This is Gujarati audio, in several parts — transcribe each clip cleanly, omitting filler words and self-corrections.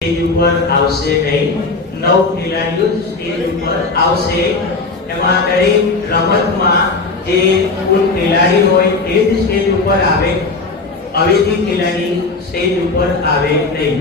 સ્ટેજ ઉપર આવશે નહીં. 9 ખેલાડીઓ સ્ટેજ ઉપર આવશે. એમાં દરેક રમતમાં જે કુલ ખેલાડી હોય તે જ સ્ટેજ ઉપર આવે. અવેજી ખેલાડી સ્ટેજ ઉપર આવે નહીં.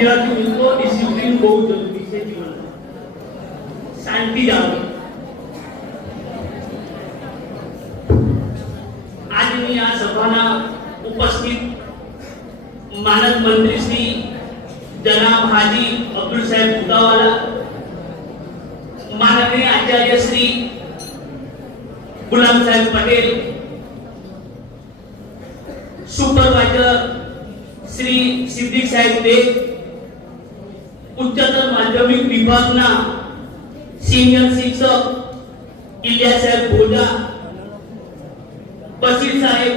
विद्यार्थी मित्रों, डिसिप्लिन बहुत जरूरी है जीवन में. शांति जाओ. આજની આ સભાના ઉપસ્થિત માનદ મંત્રી શ્રી જનાબ હાજી અબ્દુલ સાહેબ ભુતાવાલા, માનનીય આચાર્ય શ્રી ગુલામ સાહેબ પટેલ, સુપરવાઇઝર શ્રી સિદ્દીક સાહેબ બેગ, ઉચ્ચતર માધ્યમિક વિભાગના સિનિયર શિક્ષક ઇલિયાસ સાહેબ ભોજા, બશીર સાહેબ,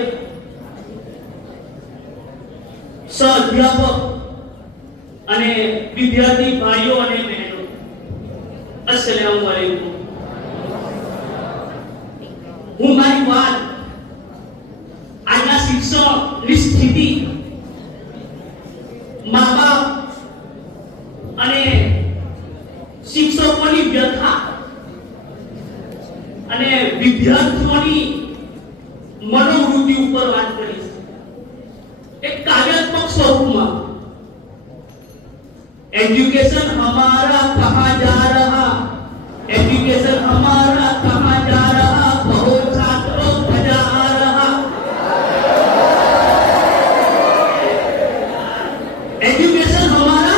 સહ અધ્યાપક અને વિદ્યાર્થી ભાઈઓ અને બહેનો, અસ્સલામુ અલૈકુમ. હું મારી વાત આજના શિક્ષણની સ્થિતિ, મા બાપ અને શિક્ષકોની વ્યથા અને વિદ્યાર્થીઓની मनोवृत्ति ऊपर बात करी एक कार्यात्मक स्वरूप में. एजुकेशन हमारा कहाँ जा रहा, एजुकेशन हमारा कहाँ जा रहा, बहुत छात्रों मजा आ रहा. एजुकेशन हमारा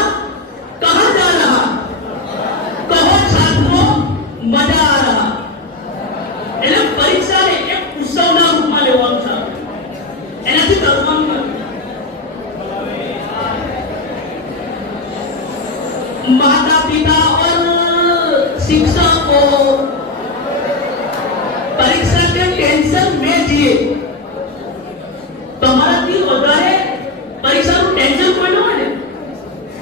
कहाँ जा रहा, कहो छात्रों मजा आ रहा। એટલે પરીક્ષાને એક ઉત્સવના રૂપમાં લેવાનું છે, એનાથી કરવાનું નથી। माता पिता और शिक्षकों परीक्षा के टेंशन में जिए। તમારાથી વધારે પરીક્ષાનું ટેન્શન કોઈ ન હોય ને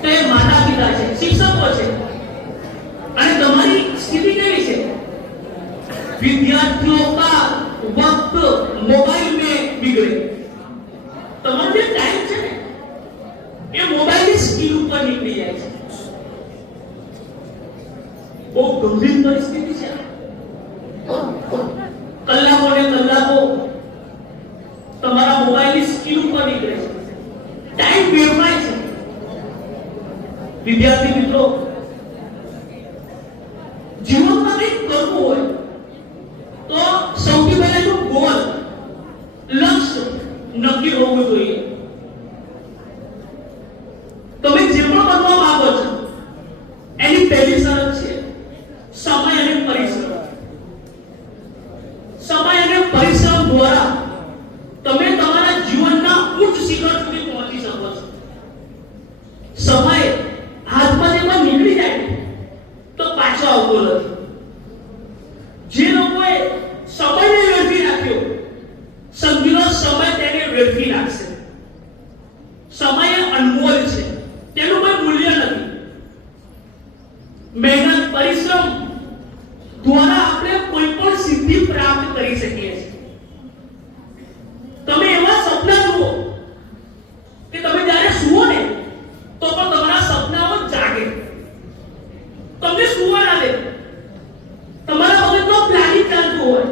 તો એ માતા પિતા છે, શિક્ષકો છે। અને તમારી સ્થિતિ કેવી છે? विद्यार्थियों का वक्त मोबाइल में बिगड़े। તમારો જે ટાઈમ છે ને એ મોબાઈલની સ્ક્રીન ઉપર નીકળી જાય છે। બહુ ગંભીર પરિસ્થિતિ છે। કલાકો ને કલાકો તમારા મોબાઈલની સ્ક્રીન ઉપર નીકળે છે, ટાઈમ વેડફાય છે। વિદ્યાર્થી મિત્રો, જીવનમાં કંઈક કરવું હોય તો સૌથી પહેલા ગોલ, લક્ષ્ય નક્કી હોવું જોઈએ। તમે જે પણ બનવા માંગો છો એની પહેલી શરત છે સમય અને પરિશ્રમ। સમય અને પરિશ્રમ દ્વારા તમે તમારા જીવનના ઉચ્ચ શિખર સુધી પહોંચી શકો છો। સમય હાથમાં જેમાં નીકળી જાય તો પાછો આવતો નથી। જે લોકોએ સમયને વેડફી નાખ્યો, સમજી લો સમય તેને વેડફી નાખશે। સમય અનમોલ છે, તેનું કોઈ મૂલ્ય નથી। મહેનત, પરિશ્રમ દ્વારા આપણે કોઈ પણ સિદ્ધિ પ્રાપ્ત કરી શકીએ છીએ। તમે એવા સપના જુઓ કે તમે જ્યારે સુવો ને તો પણ તમારા સપનાઓ જાગે, તમને સુવા ના દે। તમારા મગજમાં પ્લાનિંગ ચાલતું હોય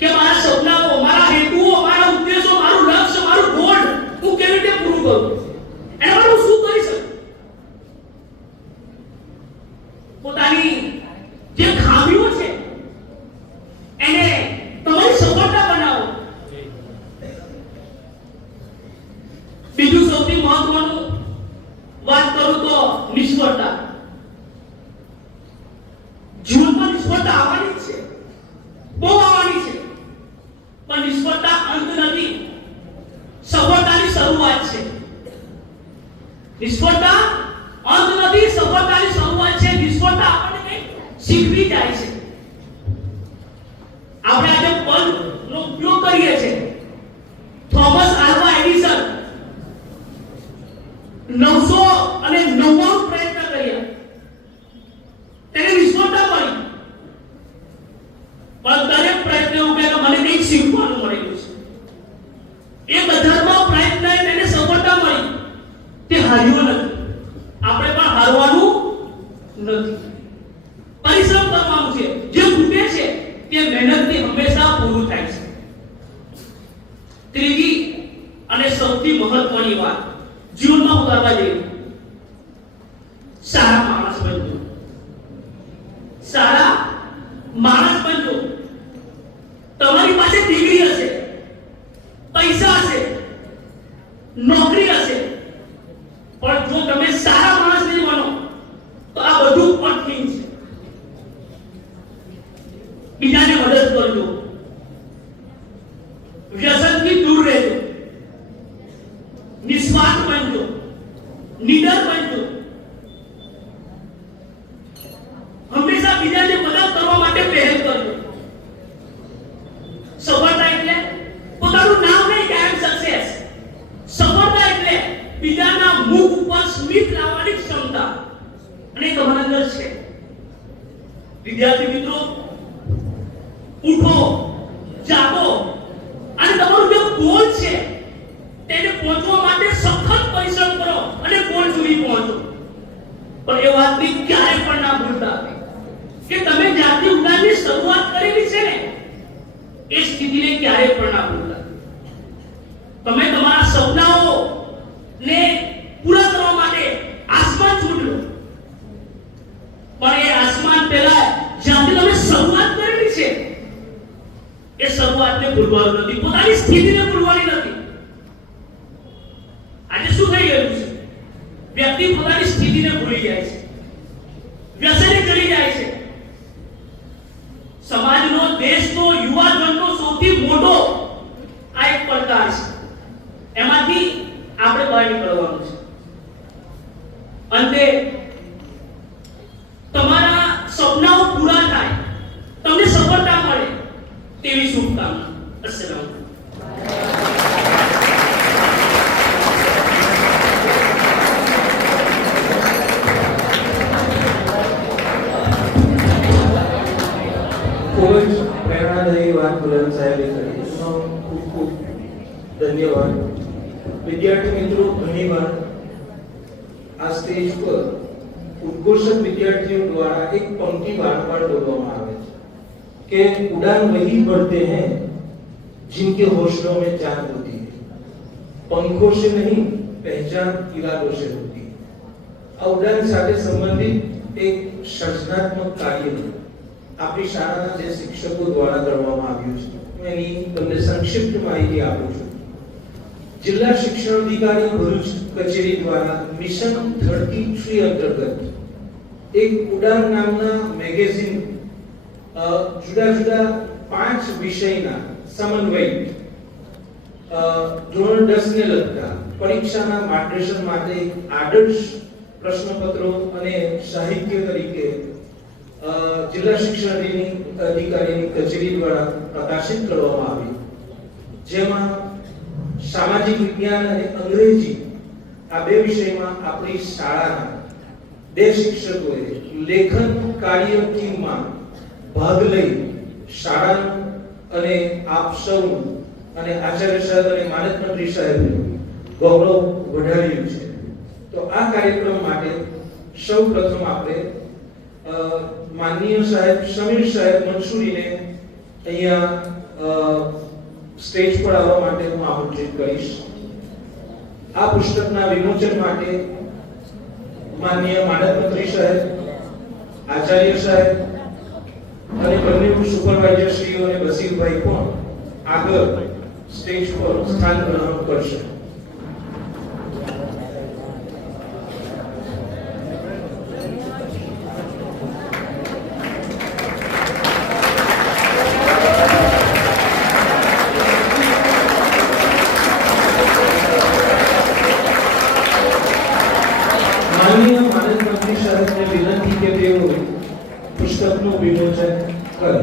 કે મારા સપનાઓ, મારા હેતુઓ, મારા ઉદ્દેશો, મારું લક્ષ્ય, મારું ગોલ હું કેવી રીતે પૂરું કરું, એના માટે હું શું કરી શકું। પોતાની જે ખામીઓ છે એને તમારી સફળતા બનાવો। બીજું સૌથી મહત્વનું વાત કરું તો નિષ્ફળતા। જીવનમાં નિષ્ફળતા આવવાની છે, બહુ આવવાની છે, પણ નિષ્ફળતા અંત નથી, સફળતાની શરૂઆત છે। નિષ્ફળતા અંત નથી, સફળતાની શરૂઆત છે। નિષ્ફળતા આપણને કંઈક શીખવી જાય છે। આપણે આજે બલ્બનો ઉપયોગ કરીએ છીએ, થોમસ આલ્વા એડિસન 999 પ્રયત્ન કર્યા, તેને નિષ્ફળતા મળી, પણ દરેક પ્રયત્ન એવું કહે કે મને કંઈક શીખવાનું મળ્યું છે। 1000મા પ્રયત્નએ તેને સફળતા મળી, તે હાર્યો નથી। આપણે પણ હારવાનું નથી, પરિશ્રમ કરવાનું છે। જે ખૂટે છે તે મહેનતથી હંમેશા પૂરું થાય છે। ત્રીજી અને સૌથી મહત્વની વાત જીવનમાં ઉતારવા જેવી, સારા માણસ બનજો। સારા માણસ બનજો। તમારી પાસે ડિગ્રી હશે, પૈસા હશે, નોકરી હશે, પણ જો તમે સારા માણસ નહીં બનો તો આ બધું અર્થહીન છે। બીજાને મદદ કરજો, વ્યસનથી દૂર રહેજો, નિસ્વાર્થ બનજો, નિડર બનજો। હંમેશા બીજાને મદદ કરવા માટે પહેલ કરજો। સફળતા એટલે પોતાનું નામ નહીં, કાયમ સક્સેસ। સફળતા એટલે બીજાના મુખ ઉપર સ્મિત લાવવાની ક્ષમતા, અને તમારા અંદર છે। વિદ્યાર્થી મિત્રો, ઉઠો, જાગો અને તમારું જે ગોલ છે તેને પહોંચવા માટે સખત પરિશ્રમ કરો અને ગોલ સુધી પહોંચો। પણ એ વાતની ક્યારે પણ ના ભૂલતા કે તમે જ્યાંથી ઉડાનની શરૂઆત કરેલી છે ને એ સ્થિતિને ક્યારે પણ ના ભૂલતા। તમે તમારા સપનાઓ ને પૂરા કરવા માટે આસમાન છોડી લો, પણ એ આસમાન પહેલા જ્યાંથી તમે શરૂઆત કરેલી છે એ શરૂઆતને ભૂલવાનું નથી, પોતાની સ્થિતિને ભૂલવાની નથી। આજે શું થઈ ગયું છે? વ્યક્તિ પોતાની સ્થિતિને ભૂલી જાય છે, વ્યસને ચડી જાય છે. સમાજનો, દેશનો, યુવાધનનો સૌથી મોટો આ એક પડકાર છે. એમાંથી આપણે બહાર નીકળવાનું છે. અંતે તમારા સપનાઓ પૂરા થાય, તમને સફળતા મળે તેવી શુભકામના. અસ્સલામ. ખૂબ જ પ્રેરણાદાયી વાત બુલંદ સાહેબે કરી. એનો ખૂબ ખૂબ ધન્યવાદ. વિદ્યાર્થી મિત્રો, ઘણીવાર આ સ્ટેજ પર ઉદ્ઘોષક વિદ્યાર્થીઓ દ્વારા એક પંક્તિ વારંવાર બોલવામાં આવે છે કે ઉડાન વही भरते हैं जिनके हौसलों में जान होती है, पंखों से नहीं पहचान इरादों से होती है. આ ઉડાન સાથે સંબંધિત એક સર્જનાત્મક કાર્ય આપણી શાળાના જે શિક્ષકો દ્વારા કરવામાં આવ્યું છે, એની તમને સંક્ષિપ્ત માહિતી આપું છું. જિલ્લા શિક્ષણ અધિકારી ભરૂચ કચેરી દ્વારા મિશન 33 અંતર્ગત એક ઉડાન નામના મેગેઝિન જુદા જુદા 5 વિષયના સમન્વય ધોરણ 10 ને લગતા પરીક્ષાના માર્ગદર્શન માટે આદર્શ પ્રશ્નપત્રો અને સાહિત્ય તરીકે જિલ્લા શિક્ષણ અધિકારીની કચેરી દ્વારા પ્રકાશિત કરવામાં આવી, જેમાં સામાજિક વિજ્ઞાન અને અંગ્રેજી આ બે વિષયમાં આપણી શાળાના 2 શિક્ષકોએ લેખન કાર્ય ટીમમાં ભાગ લઈ શાળાનું અને આપ સૌનું અને આચાર્ય સાહેબ અને માનદ મંત્રી સાહેબનું ગૌરવ વધાર્યું છે. તો આ કાર્યક્રમ માટે સૌ પ્રથમ આપણે માનનીય સાહેબ સમીર સાહેબ મંસૂરીને અહીંયા સ્ટેજ પર આવવા માટે હું આમંત્રિત કરીશ. આ પુસ્તકના વિમોચન માટે માનનીય માનદ મંત્રી સાહેબ, આચાર્ય સાહેબ અને બંને સુપરવાઇઝર શ્રીઓ અને બસીરભાઈ પણ આગળ સ્ટેજ પર સ્થાન ગ્રહણ કરશે. માનનીય માનદ મંત્રી સાહેબને વિનંતી કે તેઓ પુસ્તકનું વિમોચન કરે.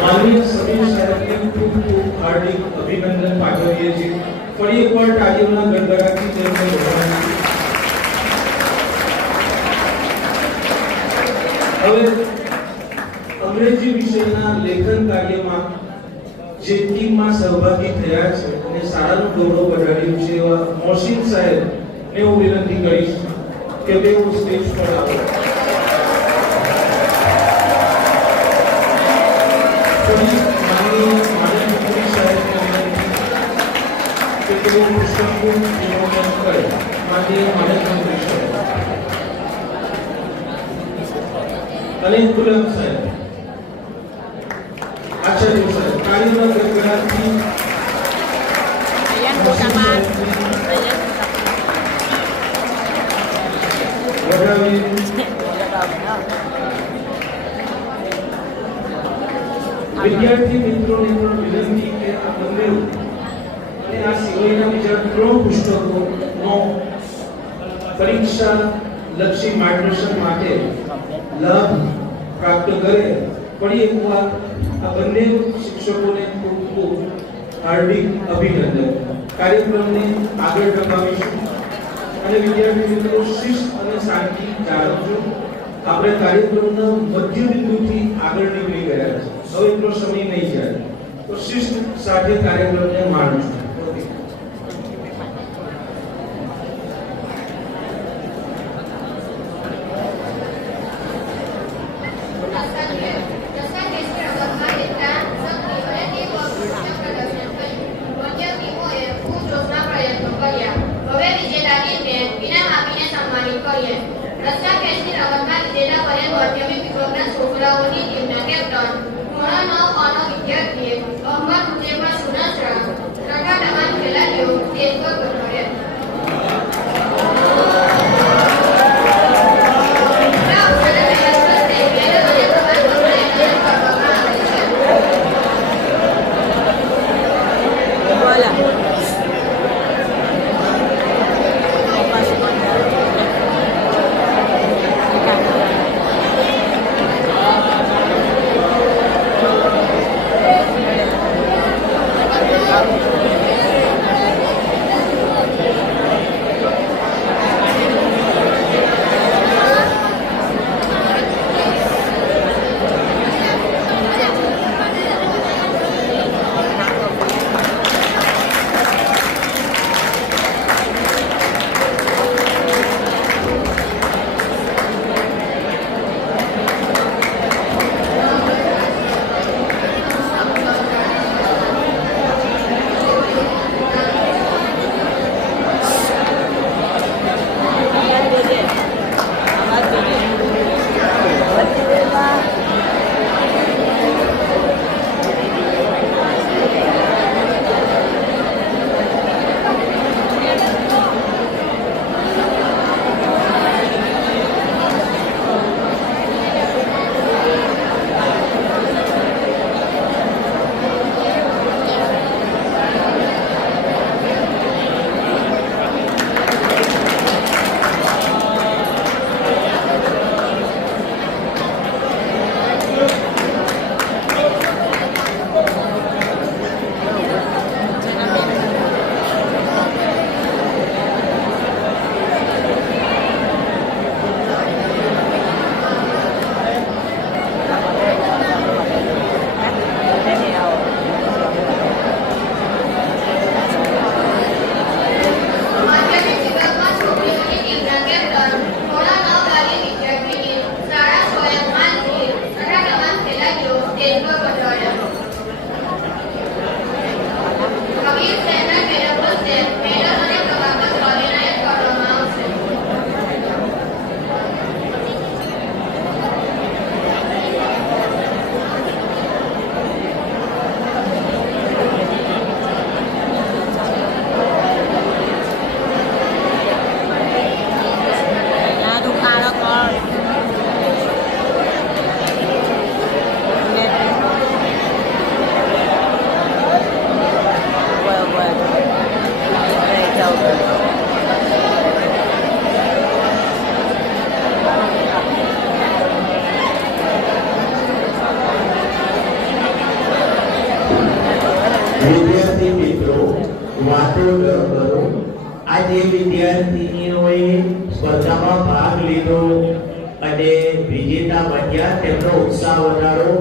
માનનીય સમીર સાહેબને ખૂબ ખૂબ હાર્દિક અભિનંદન પાઠવીએ છીએ. ફરી એકવાર તાળીઓના ગડગડાટથી તેમને વધાવીએ. હવે અંગ્રેજી વિષયના લેખન કાર્યમાં જે ટીમમાં સહભાગી થયા છે અને શાળાનું ગૌરવ વધાર્યું છે એવા મોહસિન સાહેબને હું વિનંતી કરીશ કે તેઓ સ્ટેજ પર આવે. અને ગુલામ સાહેબ, આચાર્ય સાહેબ, કાર્યમાં ગડગડાટથી વધાવી. વિદ્યાર્થી મિત્રોને પણ વિનંતી કે આ બંને અને આ સિવાયના બીજા 3 પુસ્તકોનો પરીક્ષા લક્ષી માર્ગદર્શન માટે લાભ પ્રાપ્ત કરે. ફરી એકવાર આ બંને શિક્ષકોને ખૂબ ખૂબ હાર્દિક અભિનંદન. કાર્યક્રમને આગળ ધપાવીશું અને વિદ્યાર્થી મિત્રો શિસ્ત અને શાંતિ જાળવજો. આપણે કાર્યક્રમના મધ્ય બિંદુથી આગળ નીકળી ગયા છે, હવે એટલો સમય નહીં જાય, તો શિસ્ત સાથે કાર્યક્રમને માણજો. રસ્તા ખેંચની રમતમાં લીધેલા પરેડ માધ્યમિક વિભાગના છોકરાઓની ટીમના કેપ્ટન ધોરણ 9 અનો વિદ્યાર્થીએ અહમદ મુજેબા સુનસરા તથા તમામ ખેલાડીઓ સ્ટેજ પર પધાર્યા. આ અવસરે પહેલા દિવસે મેડલ અને પ્રમાણપત્ર એનાયત કરવામાં આવે છે. માધ્યમિક વિભાગમાં છોકરીઓની ટીમના કેપ્ટન ધોરણ 9 વાલી વિદ્યાર્થીની શાળા સ્વયં માનથી તથા તમામ ખેલાડીઓ સ્ટેજ પર પધાર્યા. કબીર શહેરના મેડમ હસ્તે મેડલ અને પ્રમાણપત્ર એનાયત કરવામાં આવશે. વિદ્યાર્થી મિત્રો, વાતો ન કરો. આજે વિદ્યાર્થીનીઓએ સ્પર્ધામાં ભાગ લીધો અને વિજેતા બન્યા, તેમનો ઉત્સાહ વધારો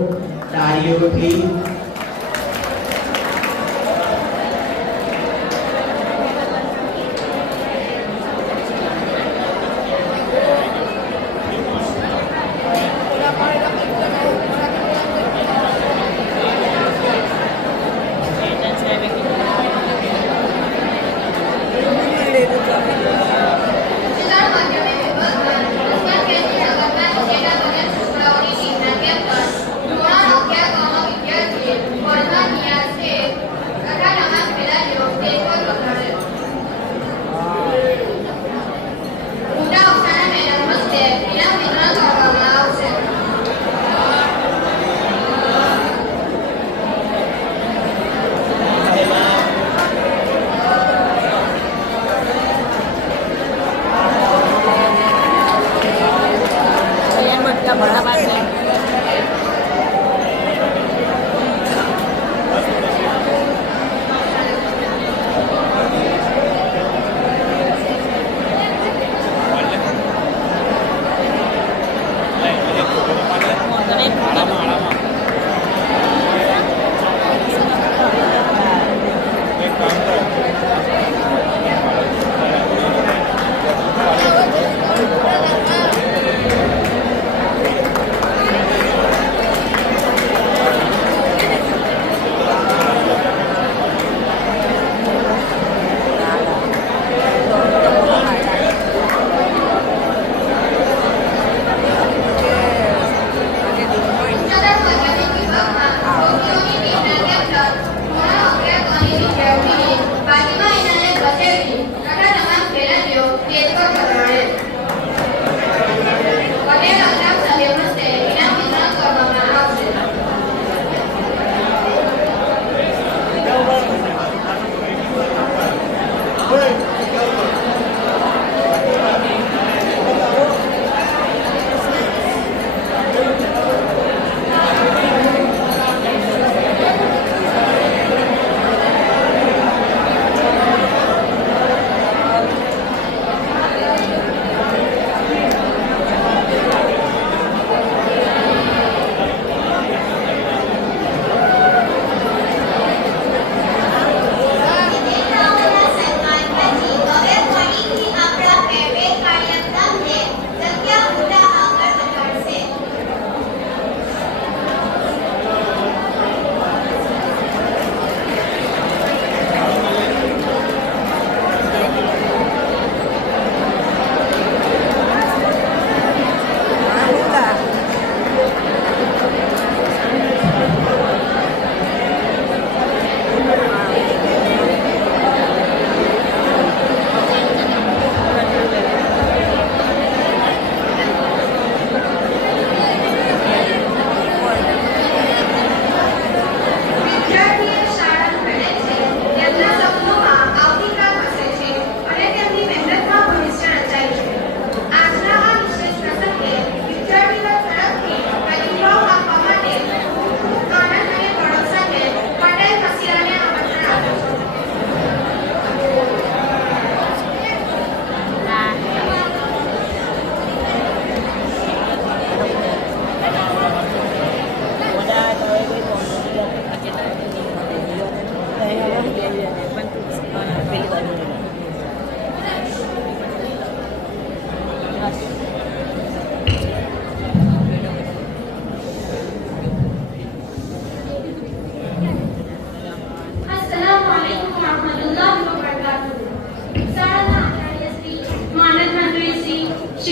તાળીઓથી. ઉચ્ચતર માધ્યમિક વિભાગમાં રસ્તા ખેંચની રમતમાં લીધેલા પરેડ છોકરાઓની ટીમના કેપ્ટન ધોરણ 11 અનો વિદ્યાર્થીએ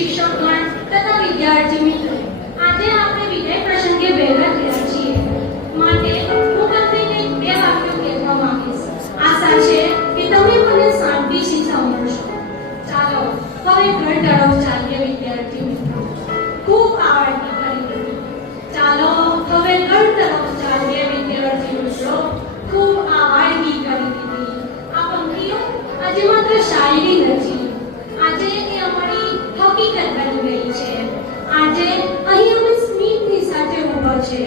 શિક્ષકગણ તથા વિદ્યાર્થી મિત્રો, આજે આપણે વિદાય પ્રસંગે ભેગા થયા છીએ, માટે હું તમને કંઈક બે વાક્યો કહેવા માંગીશ. આશા છે કે તમે મને શાંતિથી સાંભળશો. ચાલો હવે ઘર તરફ ચાલીએ વિદ્યાર્થી મિત્રો. ખૂબ આવડતી કરી. ચાલો હવે ઘર તરફ ચાલીએ વિદ્યાર્થી મિત્રો. ખૂબ આવડતી કરી દીધી. આ પંક્તિઓ આજે માત્ર શાયરી નથી, આજે એ અમારી હકીકત બની ગઈ છે. આજે અહીં અમે સ્મિતની સાથે ઊભા છે,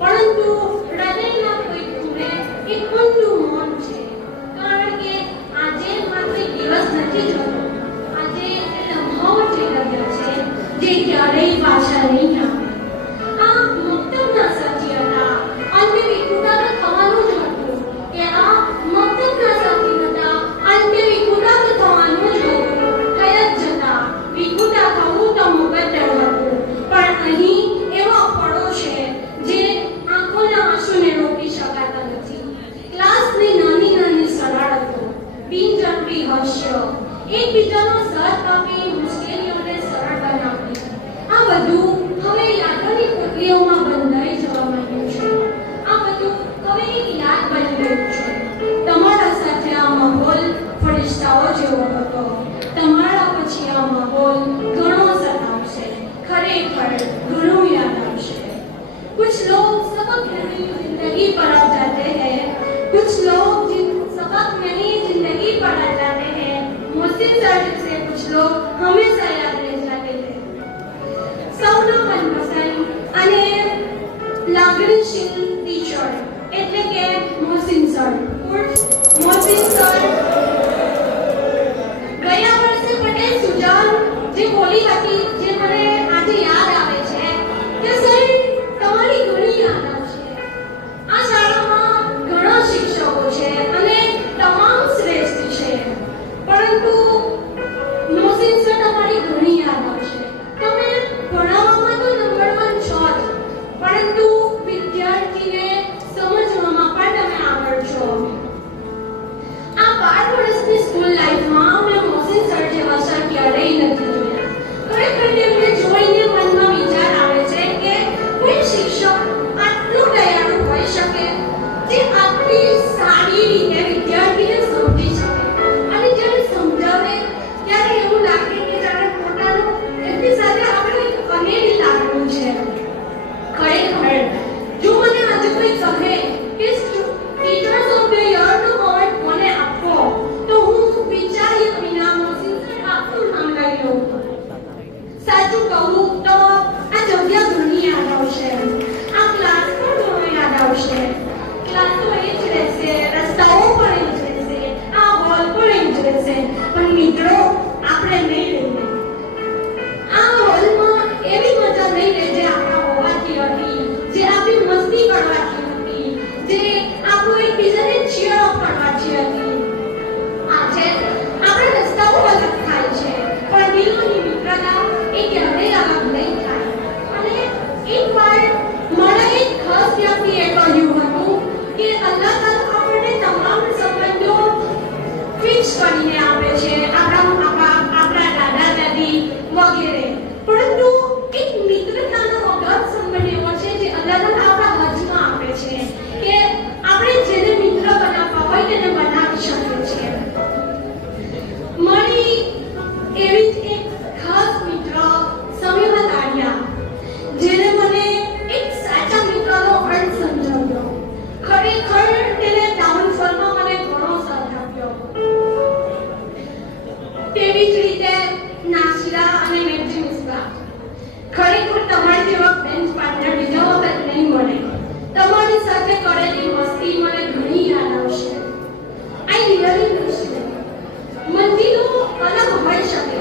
પરંતુ હૃદયના કોઈ ખૂણે એક ઊંડું મૌન છે. કારણ કે આજે માત્ર એક દિવસ નથી જતો, આજે એ લમ્હાઓ જઈ રહ્યા છે જે ક્યારેય પાછા નહીં આવે. આ મક્તબના સાથી હતા, અંતે વિખુટા તો થવાનું જ હતું કે આ મક્તબના સાથી હતા, અંતે વિખુટા તો થવાનું જ હતું. થઈ જ જતા વિખુટા થવું તો મુકદ્દર હતું. પણ અહીં એવા ફળો છે જે આંખોના આંસુને રોકી શકાતા નથી. ક્લાસની નાની નાની શરારતો, બિનજરૂરી હાસ્ય, એકબીજાનો સાથ આપી મુશ્કેલીઓને સરળ બનાવવી, આ બધું હવે યાદોની પોટલીઓમાં બંધાઈ જવા માંડ્યું છે. આ બધું હવે એક યાદ બની ગયું છે. તમારા સાથે આ માહોલ ફરિશ્તાઓ જેવો હતો. તમારા પછી આ માહોલ ઘણો સતાવશે, ખરેખર ઘણું યાદ આવશે. कुछ लोग सबक नहीं जिंदगी पर आ जाते हैं, कुछ लोग सबक नहीं जिंदगी पर आ जाते हैं. मोहसिन सर जैसे कुछ लोग हमेशा याद रह जाते हैं. સૌના મનપસંદ અને લાગણીશીલ ટીચર એટલે કે મોહસિન સર. મોહસિન સર ગયા વર્ષે પટેલ સુજાન જે બોલી હતી, જે મને આજે યાદ આવે છે કે સર તમારી ઘણી યાદ આવશે. આ શાળામાં ઘણા શિક્ષકો છે અને તમામ શ્રેષ્ઠ છે, પરંતુ મોહસિન સર તમારી ઘણી યાદ આવશે. તમે ભણાવવામાં તો નંબર 1 છો જ, પરંતુ વિદ્યાર્થીને સમજવામાં પણ તમે આગળ છો. આ 12 વર્ષની સ્કૂલ લાઈફમાં મેં મોહસિન સર જેવા સર ક્યારેય નથી જોયા. ખરેખર તેમને જોઈને મનમાં વિચાર આવે છે કે કોઈ શિક્ષક આટલું દયાળુ હોઈ શકે, જે આટલી સારી રીતે વિદ્યાર્થીને સમજી શકે, અને જ્યારે સમજાવે ત્યારે એવું લાગે કે જાણે પોતાનું એમની સાથે આપણે એક અનેરી લાગણી છે. ખરેખર જો મને આજે કોઈ કહે કે ટીચર્સ ઓફ ધ યરનો એવોર્ડ કોને આપવો, તો હું વિચાર્યા વિના મોહસિન સર આપનું નામ લઈ લઉં. સાચું કહું તો આ જગ્યા ઘણી યાદ આવશે, આ ક્લાસ પણ ઘણો યાદ આવશે. ક્લાસ તો એ જ રહેશે, રસ્તાઓ પણ એ જ રહેશે, આ હોલ પણ એ જ રહેશે, પણ મિત્રો આપણે નહીં રહીએ. આ હોલમાં એવી મજા નહીં રહે જે આપણા હોવાથી હતી, જે આપણી મસ્તી કરવાથી હતી, જે આપણું એકબીજાને ચીર અપ કરવાથી હતી. આજે આપણા રસ્તાઓ અલગ થાય છે, પણ દિલોની મિત્રતા એ ક્યારેય અલગ નહીં થાય. અને એકવાર મારા એક ખાસ વ્યક્તિએ કહ્યું હતું કે અલ્લાહ તાલા આપણને તમામ સંબંધો ફિક્સ કરીને આપે છે, આપણા દાદા દાદી વગેરે, પરંતુ એક મિત્રતાનો અગાધ સંબંધ એવો છે જે અલ્લાહ તાલા આપણા હજમાં આપે છે કે આપણે જેને મિત્ર બનાવવા હોય તેને બનાવી શકીએ છીએ. મારી એવી જ એક ખાસ મિત્ર સમીમા તાડિયા, જેને મને એક સાચા મિત્રનો અર્થ સમજાવ્યો. ખરેખર તેને ડાઉનફોલમાં મને ઘણો સાથ આપ્યો. તેવી જ રીતે નાસિરા અને મેઘજી મિશ્રા. ખરેખર તમારી જેવા બેન્ચ પાર્ટનર બીજા વખત નહીં મળે. તમારી સાથે કરેલી મસ્તી મને ઘણી યાદ આવશે. I really miss you. મંજિલો અલગ હોઈ શકે,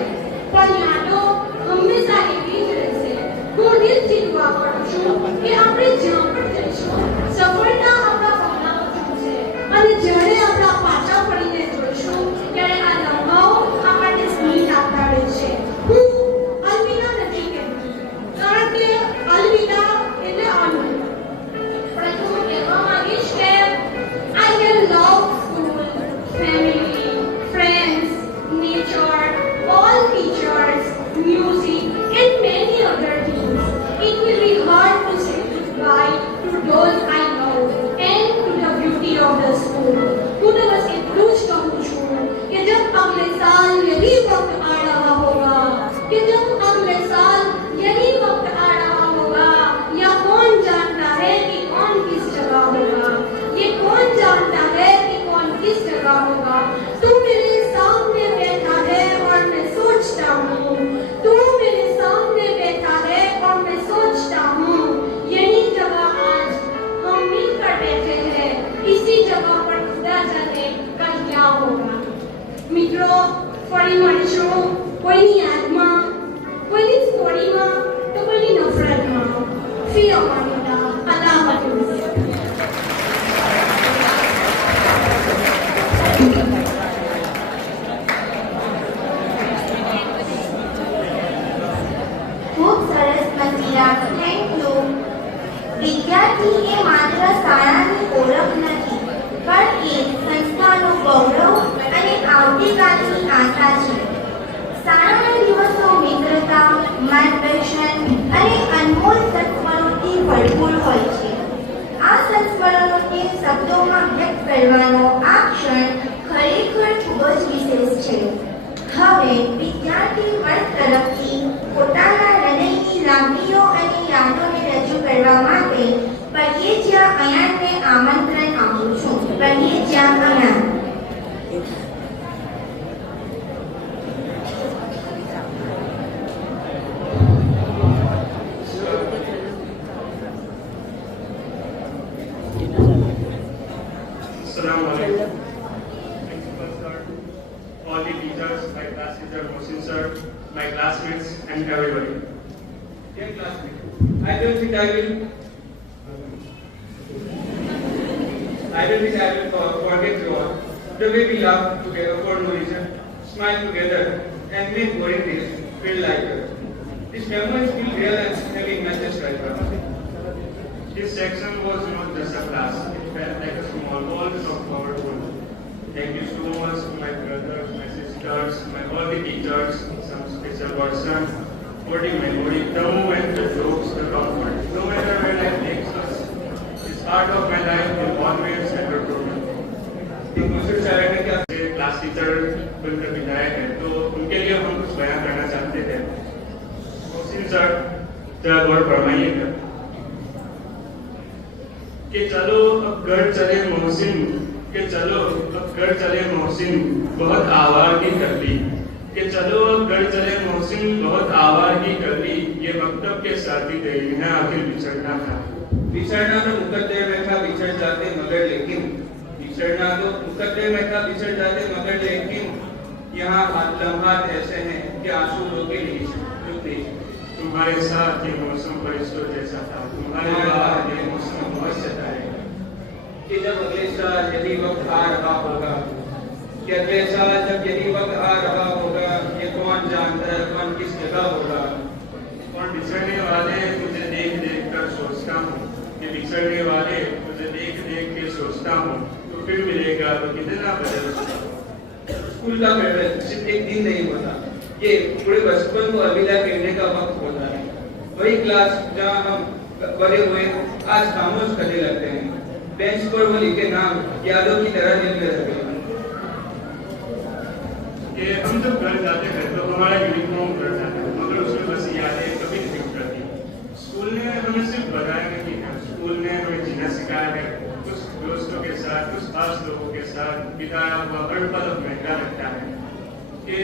પણ યાદો હંમેશા એવી જ રહેશે. હું દિલથી દુઆ કરું છું કે આપણે જ્યાં પણ જઈશું સફળતા આપણા પગલાઓ ચૂમશે, અને જ્યારે આપણા પાછા ફરીને જોઈશું ત્યારે આ લમ્હાઓ આપણને સ્મિત આપતા રહેશે. હું અલ્પીના નથી કહેતી, સિદ્ધાર્થ, થેન્ક યુ. વિદ્યાર્થી એ માત્ર શાળાની ઓળખ નથી, પણ એ સંસ્થાનું ગૌરવ અને આવતીકાલની આશા છે. શાળાના દિવસો મિત્રતા, માર્ગદર્શન અને અનમોલ સંસ્મરણોથી ભરપૂર હોય છે. આ સંસ્મરણોને શબ્દોમાં વ્યક્ત કરવાનો આ ક્ષણ ખરેખર ખૂબ જ વિશેષ છે. હવે વિદ્યાર્થી વર્ગ તરફથી પોતાના હૃદયની લાગણીઓ અને યાદોને રજૂ કરવા માટે પઢીએ જ્યાં અયાનને આમંત્રણ આપું છું. પઢીએ જ્યાં અયાન. Assalamualaikum. Principal sir, all the teachers, my class teacher Mohsin sir, my classmates and everybody. Dear classmates, I don't think I will forget you all. The way we laugh together for no reason, smile together, and make boring days feel lighter. These memories feel real and having message right now. This section was not just a class, it felt like a small world of our own. Thank you so much to my brothers, my sisters, all the teachers, some special person for the memory, the moment, the jokes, the comfort. No matter where life takes us, this part of my life will always center for me. Class teacher बनकर विधायक है, तो उनके लिए हम कुछ बयान करना चाहते थे. मोहसिन सर, जरा गौर फरमाइएगा कि चलो अब घर चले मोहसिन, कि चलो अब घर चले मोहसिन, बहुत आवार की कर ली, कि चलो अब घर चले मोहसिन, बहुत आवार की कर ली. ये मकतब के साथी थे, इन्हें आखिर बिछड़ना था. बिछड़ना तो मुकद्दर में था, बिछड़ जाते मगर लेकिन बिछड़ना तो मुकद्दर में था, बिछड़ जाते मगर लेकिन यहाँ लम्हात ऐसे हैं कि आंसू रोके नहीं रुकते. तुम्हारे साथ ये मौसम परिश्वर जैसा था, तुम्हारे बाद ये मौसम बहुत सताएगा. कि जब अगले साल यही वक्त आ रहा होगा, कि अगले साल जब यही वक्त आ रहा होगा, ये कौन जानता है कौन किस जगह होगा. और बिछड़ने वाले तुझे देख देख कर सोचता हूँ, कि बिछड़ने वाले तुझे देख देख के सोचता हूँ, तो फिर मिलेगा तो कितना बदल. स्कूल का फेयरवेल सिर्फ एक दिन नहीं होता, ये पूरे बचपन को अलविदा कहने का वक्त होता है. वही क्लास जहाँ हम बड़े हुए आज खामोश करने लगते हैं. बेंच पर वो लिखे नाम यादों की तरह दिल में रह गए. कि हम जब घर जाते हैं तो हमारा यूनिफॉर्म घर जाता है, मगर उसमें बस यादें कभी नहीं करती. स्कूल ने हमें सिर्फ बताया नहीं है, स्कूल ने हमें जीना सिखाया है. कुछ दोस्तों के साथ, कुछ खास लोगों के साथ बिताया हुआ हर पल महंगा लगता है. कि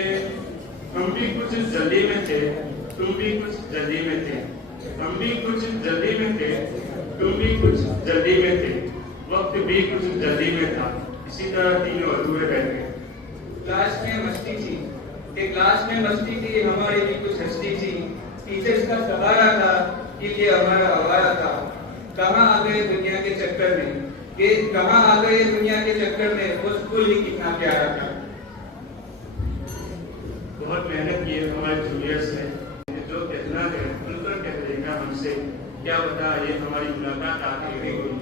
हम भी कुछ जल्दी में थे, तुम भी कुछ जल्दी में थे, हम भी कुछ जल्दी में थे, तुम भी कुछ जल्दी में थे, वक्त भी कुछ जल्दी में था. इसी तरह तीनों अधूरे रह गए. क्लास में मस्ती थी, कि क्लास में मस्ती थी, हमारी भी कुछ हस्ती थी. टीचर्स का सहारा था कि ये हमारा आवारा था. कहाँ आ गए दुनिया के चक्कर में, कि कहाँ आ गए दुनिया के चक्कर में, वो स्कूल ही कितना प्यारा था. बहुत मेहनत की है हमारे जूनियर्स ने, जो कहना है खुलकर कह देगा हमसे. क्या पता ये हमारी मुलाकात आखिरी नहीं हुई.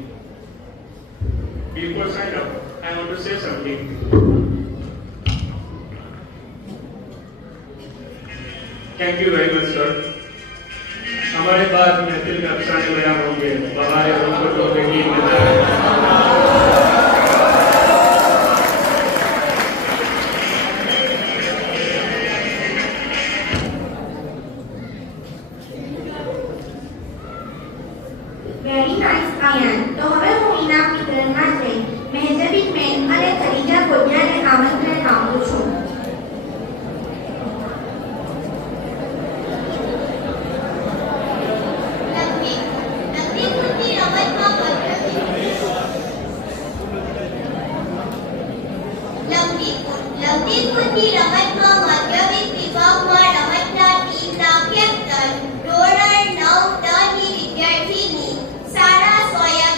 Before sign up, I want to say something. Thank you very much, sir. हमारे बाद महफिल में अफसाने बयान होंगे, बहारे हमको तो नहीं मिला है. વેરી નાઇસ આયન. તો હવે હું ઇનામ વિતરણ માટે મહેજબીન બેન અને ખરીજા કોડિયાને આમંત્રણ આપું છું. લવદીપુરની રમતમાં માધ્યમિક વિભાગમાં રમતના ટીમના કેપ્ટન ધોરણ 9 ની વિદ્યાર્થીની સારા સોયગ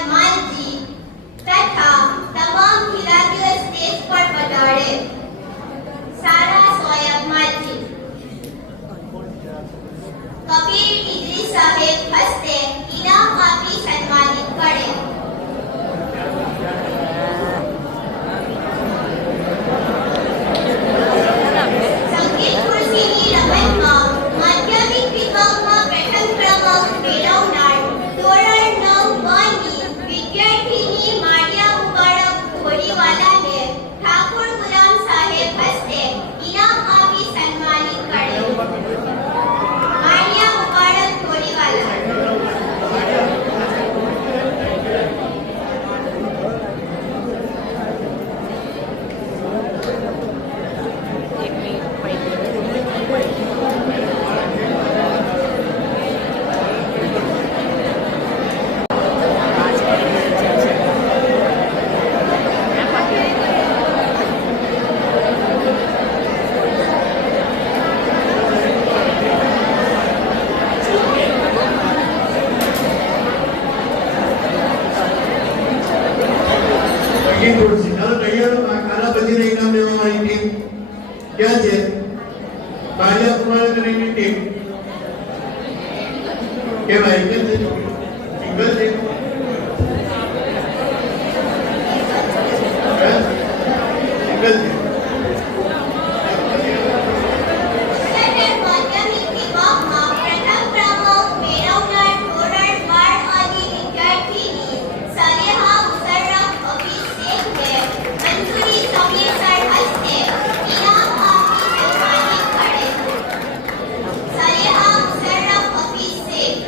ધર્મવીર ઇદ્રીસ સાહેબ હસ્તે ઇનામ આપી સન્માનિત કરે. સંગીત ખુરશીની રમતમાં માધ્યમિક વિભાગમાં પ્રથમ ક્રમાંક મેળવનાર ધોરણ 9 ની વિદ્યાર્થીની માળિયા ઉપાડક ઘોડીવાલાને ઠાકોર ગુલામ સાહેબ હસ્તે ઇનામ આપી સન્માનિત કરે. માળિયા ઉપાડક ઘોડીવાલા. સંગીત ખુરશી. ચાલો તૈયાર હો. આના પછીના ઇનામ લેવા મારી ટીમ ક્યાં છે? બાળિયા કુમારકરની ટીમ. કેમ આવી કેમ છે? સિંગલ છે? સિંગલ છે. ઉત્તર માધ્યમિક વિભાગમાં પ્રથમ ક્રમાંક મેળવનાર ધોરણ 12 ની વિદ્યાર્થીની સલેહા મુશર્રફ હફીઝ શેખને મંજૂરી સમીર સર હસ્તે ઇનામ આપી સન્માનિત કરે. સલેહા મુશર્રફ હફીઝ શેખ.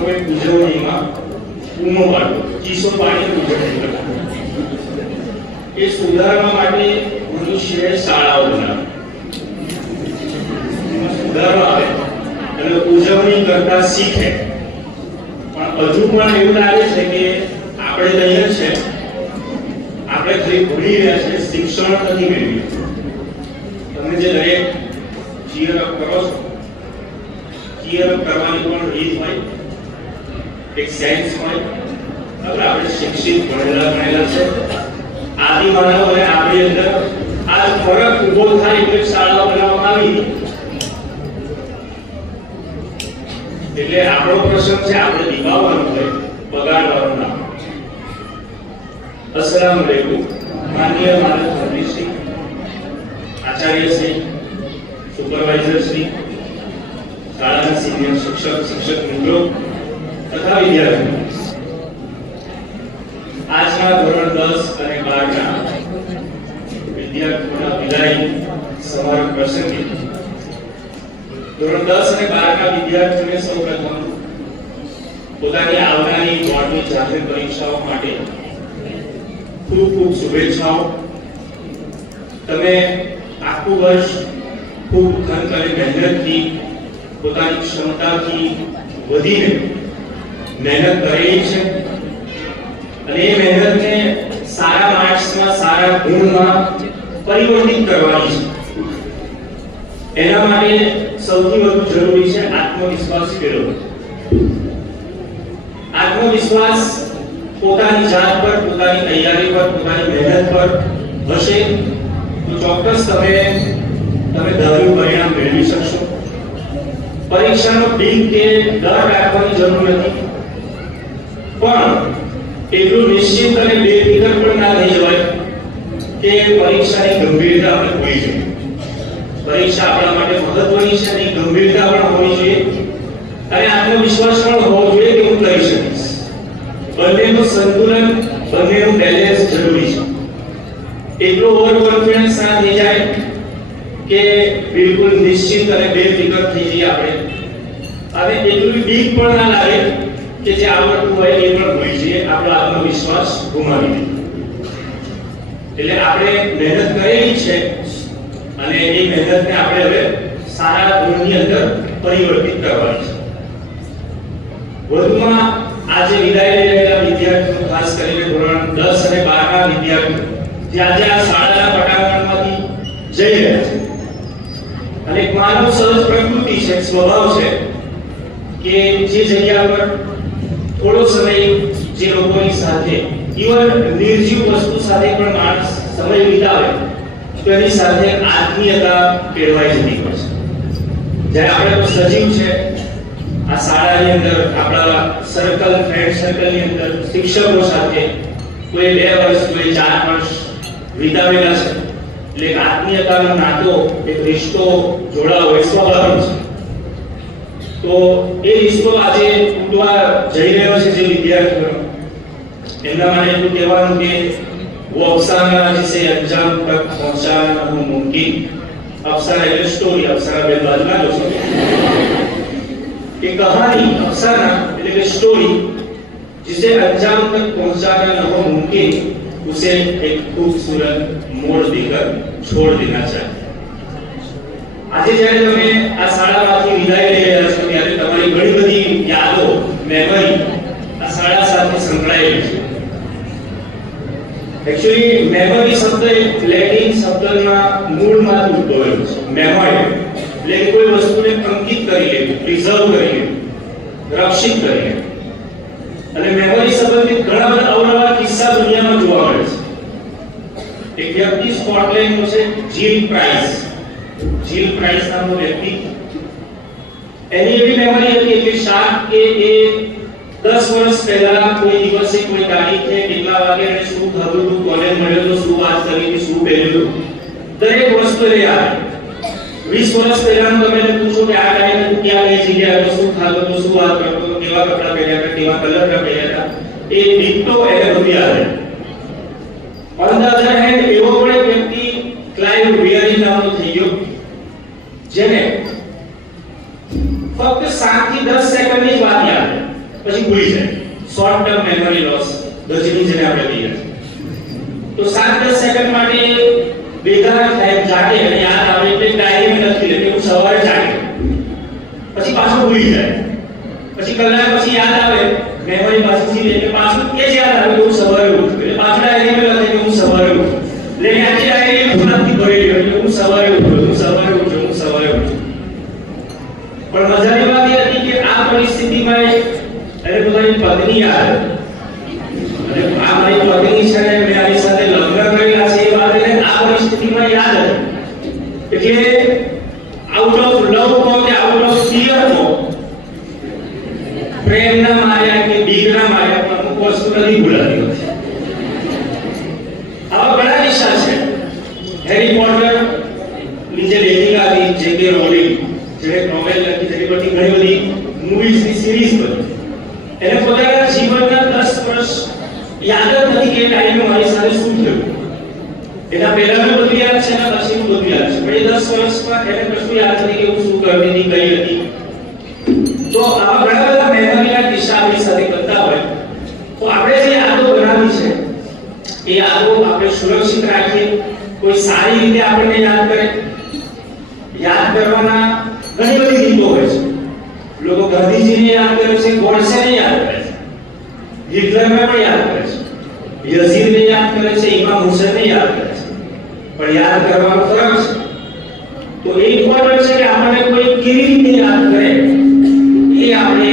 કોઈ ઉજવણીમાં બૂમો પાડો, ચીસો પાડીને ઉજવણી કરતા. એ સુધારવા માટે મનુષ્યએ શાળાઓ બનાવી. સુધારવા આવે અને ઉજવણી કરતા શીખે. પણ હજુ પણ એવું લાગે છે કે આપણે લઈએ છે, આપણે જે ભણી રહ્યા છે શિક્ષણ નથી મેળવ્યું. તમે જે દરેક ચીયર અપ કરો છો, ચીયર અપ કરવાની પણ રીત હોય, એક સેન્સ હોય. બરાબર, આપણે શિક્ષિત ભણેલા છે. આદિમાનવ અને આપણી અંદર આ ફરક ઉભો થાય એટલે શાળાઓ બનાવવામાં આવી. એટલે આપણો પ્રશ્ન છે, આપણે દીપાવવાનું છે, બગાડવાનું ના. અસલામ અલૈકુમ. માનનીય માનદ મંત્રીશ્રી, આચાર્યશ્રી, સુપરવાઇઝરશ્રી, શાળાના સિનિયર શિક્ષક મિત્રો તથા વિદ્યાર્થીઓ, આજના ધોરણ 10 અને 12 ના વિદ્યાર્થીઓના વિદાય સમારોહ પ્રસંગે ધોરણ 10 અને 12 ના વિદ્યાર્થીઓને સૌપ્રથમ પોતાની આવનારી બોર્ડની જાહેર પરીક્ષાઓ માટે ખૂબ ખૂબ શુભેચ્છાઓ. તમે આખું વર્ષ ખૂબ ખંત અને મહેનતથી, પોતાની ક્ષમતાથી વધીને મહેનત કરેલી છે અને એ મહેનતને સારા માર્ક્સમાં, સારા ગુણમાં પરિવર્તિત કરવાની છે. એના માટે સૌથી વધુ જરૂરી છે આત્મવિશ્વાસ કેળવવો. આત્મવિશ્વાસ પોતાની જાત પર, પોતાની તૈયારી પર, પોતાની મહેનત પર હશે તો ચોક્કસ તમે ધાર્યું પરિણામ મેળવી શકશો. પરીક્ષાનો બીક કે ડર રાખવાની જરૂર નથી, પણ એટલું નિશ્ચિત અને બેફિકર પણ ના થઈ જવાય કે પરીક્ષાની ગંભીરતા આપણે ભૂલી જઈએ. પરીક્ષા આપણા માટે મહત્વની છે, એની ગંભીરતા પણ હોવી જોઈએ અને આત્મવિશ્વાસ પણ હોવો જોઈએ કે હું કરી શકીશ. બંનેનું સંતુલન, બંનેનું બેલેન્સ જરૂરી છે. એટલો ઓવર કોન્ફિડન્સ ના થઈ જાય કે બિલકુલ નિશ્ચિત અને બેફિકર થઈ જઈએ આપણે, અને એટલું બીક પણ ના લાગે કે જે આવડતું હોય એ પણ ભૂલી જઈએ, આપણો આત્મવિશ્વાસ ગુમાવી દઈએ. એટલે આપણે મહેનત કરેલી છે અને એ મહેનતને આપણે હવે સારા ગુણની અંદર પરિવર્તિત કરવાની છે. વધુમાં આજે વિદાય લઈ રહેલા વિદ્યાર્થીઓ, ખાસ કરીને ધોરણ 10 અને 12 ના વિદ્યાર્થીઓ જે આજે આ શાળાના પટાંગણમાંથી જઈ રહ્યા છે, અને એક માનવ સહજ પ્રકૃતિ છે, સ્વભાવ છે કે જે જગ્યા પર થોડો સમય જે લોકોની સાથે, ઇવન નિર્જીવ વસ્તુ સાથે પણ માણસ સમય વિતાવે તો એની સાથે આત્મીયતા કેળવાઈ જતી હોય છે. જ્યારે આપણે તો સજીવ છે, આ શાળાની અંદર આપણા સર્કલ, ફ્રેન્ડ સર્કલની અંદર શિક્ષકો સાથે કોઈ 2 વર્ષ, કોઈ 4 વર્ષ વિતાવેલા છે, એટલે આત્મીયતાનો નાતો, એક રિશ્તો જોડાવો એ સ્વાભાવિક છે. તો એ રિશ્તો આજે તૂટવા જઈ રહ્યો છે. જે વિદ્યાર્થીઓ, એમના માટે એટલું કહેવાનું કે वो अफसाना जिसे अंजाम तक पहुंचाना हो मुमकिन. अफसाना એટલે સ્ટોરી, અફસાના બે બાજુમાં જોશો કે કહાની, અફસાના એટલે કે સ્ટોરી, जिसे अंजाम तक पहुंचाना न हो मुमकिन, उसे एक खूबसूरत मोड़ देकर छोड़ देना चाहिए. આજે જ્યારે તમે આ શાળામાંથી વિદાય લઈ રહ્યા છો ત્યારે તમારી ઘણી બધી યાદો, મેમરી આ શાળા સાથે સંકળાયેલી છે. एक्चुअली मेमोरी शब्द एक लैटिन शब्दના મૂળમાંથી ઉદ્ભવેલો છે. મેમોરી એટલે કોઈ વસ્તુને અંકિત કરી લેવું, પ્રિઝર્વ કરી લેવું, રક્ષિત કરી લેવું. અને મેમોરી સંબંધિત ઘણા બધા અવનવા કિસ્સા દુનિયામાં જોવા મળે છે. એક વ્યક્તિ સ્કોટલેન્ડનો છે, જીલ પ્રાઇસ. જીલ પ્રાઇસ નામનો વ્યક્તિ, એની એવી મેમરી હતી કે શાક કે એ 10 વર્ષ પહેલા કોઈ દિવસે કોઈ તારીખે કેટલા વાગે એને શું ખાધું હતું, કોને મળ્યો તો, શું વાત કરી હતી, શું પહેર્યું હતું, દરેક વસ્તુ એ યાદ. 20 વર્ષ પહેલાનું તમે એને પૂછો કે આ ટાઈમે તું ક્યાં ગઈ જગ્યાએ હતો, શું ખાધું હતું, શું વાત કરતો હતો, કેવા કપડાં પહેર્યા હતા, કેવા કલરના પહેર્યા હતા, એ ડિટ્ટો એને બધું યાદ રહે. ઓન ધ અધર હેન્ડ એવો પણ એક વ્યક્તિ ક્લાઇવ રિયરી નામનો થઈ ગયો, જેને ફક્ત 7 થી 10 સેકન્ડની જ વાત યાદ રહે. પછી ભૂલી જાય, શોર્ટ ટર્મ મેમરી લોસ ગજની જેને આપણે કહીએ છીએ. તો 7-10 સેકન્ડ માટે બેદાર થાય, જાગે અને યાદ આવે એટલે ડાયરીમાં લખી લે કે હું સવારે જાગ્યો, પછી પાછું ભૂલી જાય, પછી કલાક પછી યાદ આવે, મેમરી પાછી લે એટલે પાછું એ જ યાદ આવે કે હું સવારે ઉઠ્યો, એટલે પાછું ડાયરીમાં લખે કે હું સવારે ઉઠ્યો, એટલે આખી ડાયરી ભૂલાથી ભરેલી હોય એટલે હું સવારે ઉઠ્યો, હું સવારે ઉઠ્યો, હું સવારે ઉઠ્યો. પણ મજાની વાત એ હતી કે આ પરિસ્થિતિમાં એને પોતાની પત્ની આવે અને આ મારી પત્ની છે ને મેં આની સાથે લગ્ન કરેલા છે એ વાત એને આ પરિસ્થિતિમાં યાદ હતી. એટલે આઉટ ઓફ લવ કો કે આઉટ ઓફ ફિયર કો, પ્રેમના માર્યા કે બીકના માર્યા પણ અમુક વસ્તુ નથી ભૂલાતી હોતી. આવા ઘણા કિસ્સા છે. હેરી પોટર ની જે લેખિકા હતી જે.કે. રોલિંગ, જેણે નોવેલ લખી, જેની પરથી ઘણી બધી મૂવીઝની સિરીઝ બની, એને પોતાના જીવનના 10 વર્ષ યાદ જ નથી કે ટાઈમે મારી સાથે શું થયું. એના પહેલાનું બધું યાદ છે, એના પછીનું બધું યાદ છે, પણ એ 10 વર્ષમાં એને કશું યાદ નથી કે હું શું કરતી હતી, કઈ હતી. તો આવા ઘણા બધા મેમરીના કિસ્સા આપણી સાથે બનતા હોય. તો આપણે જે યાદો બનાવી છે એ યાદો આપણે સુરક્ષિત રાખીએ, કોઈ સારી રીતે આપણને યાદ કરે. યાદ કરવાના ઘણી બધી રીતો હોય છે. લોકો ગાંધીજીને યાદ કરે છે, ગોડસેને યાદ કરે છે, હિટલરને પણ યાદ કરે છે, યઝીદને યાદ કરે છે, ઇમામ હુસૈનને યાદ કરે છે. પણ યાદ કરવાનો ફરક છે. તો એ ઇમ્પોર્ટન્ટ છે કે આપણને કોઈ કેવી રીતે યાદ કરે એ આપણે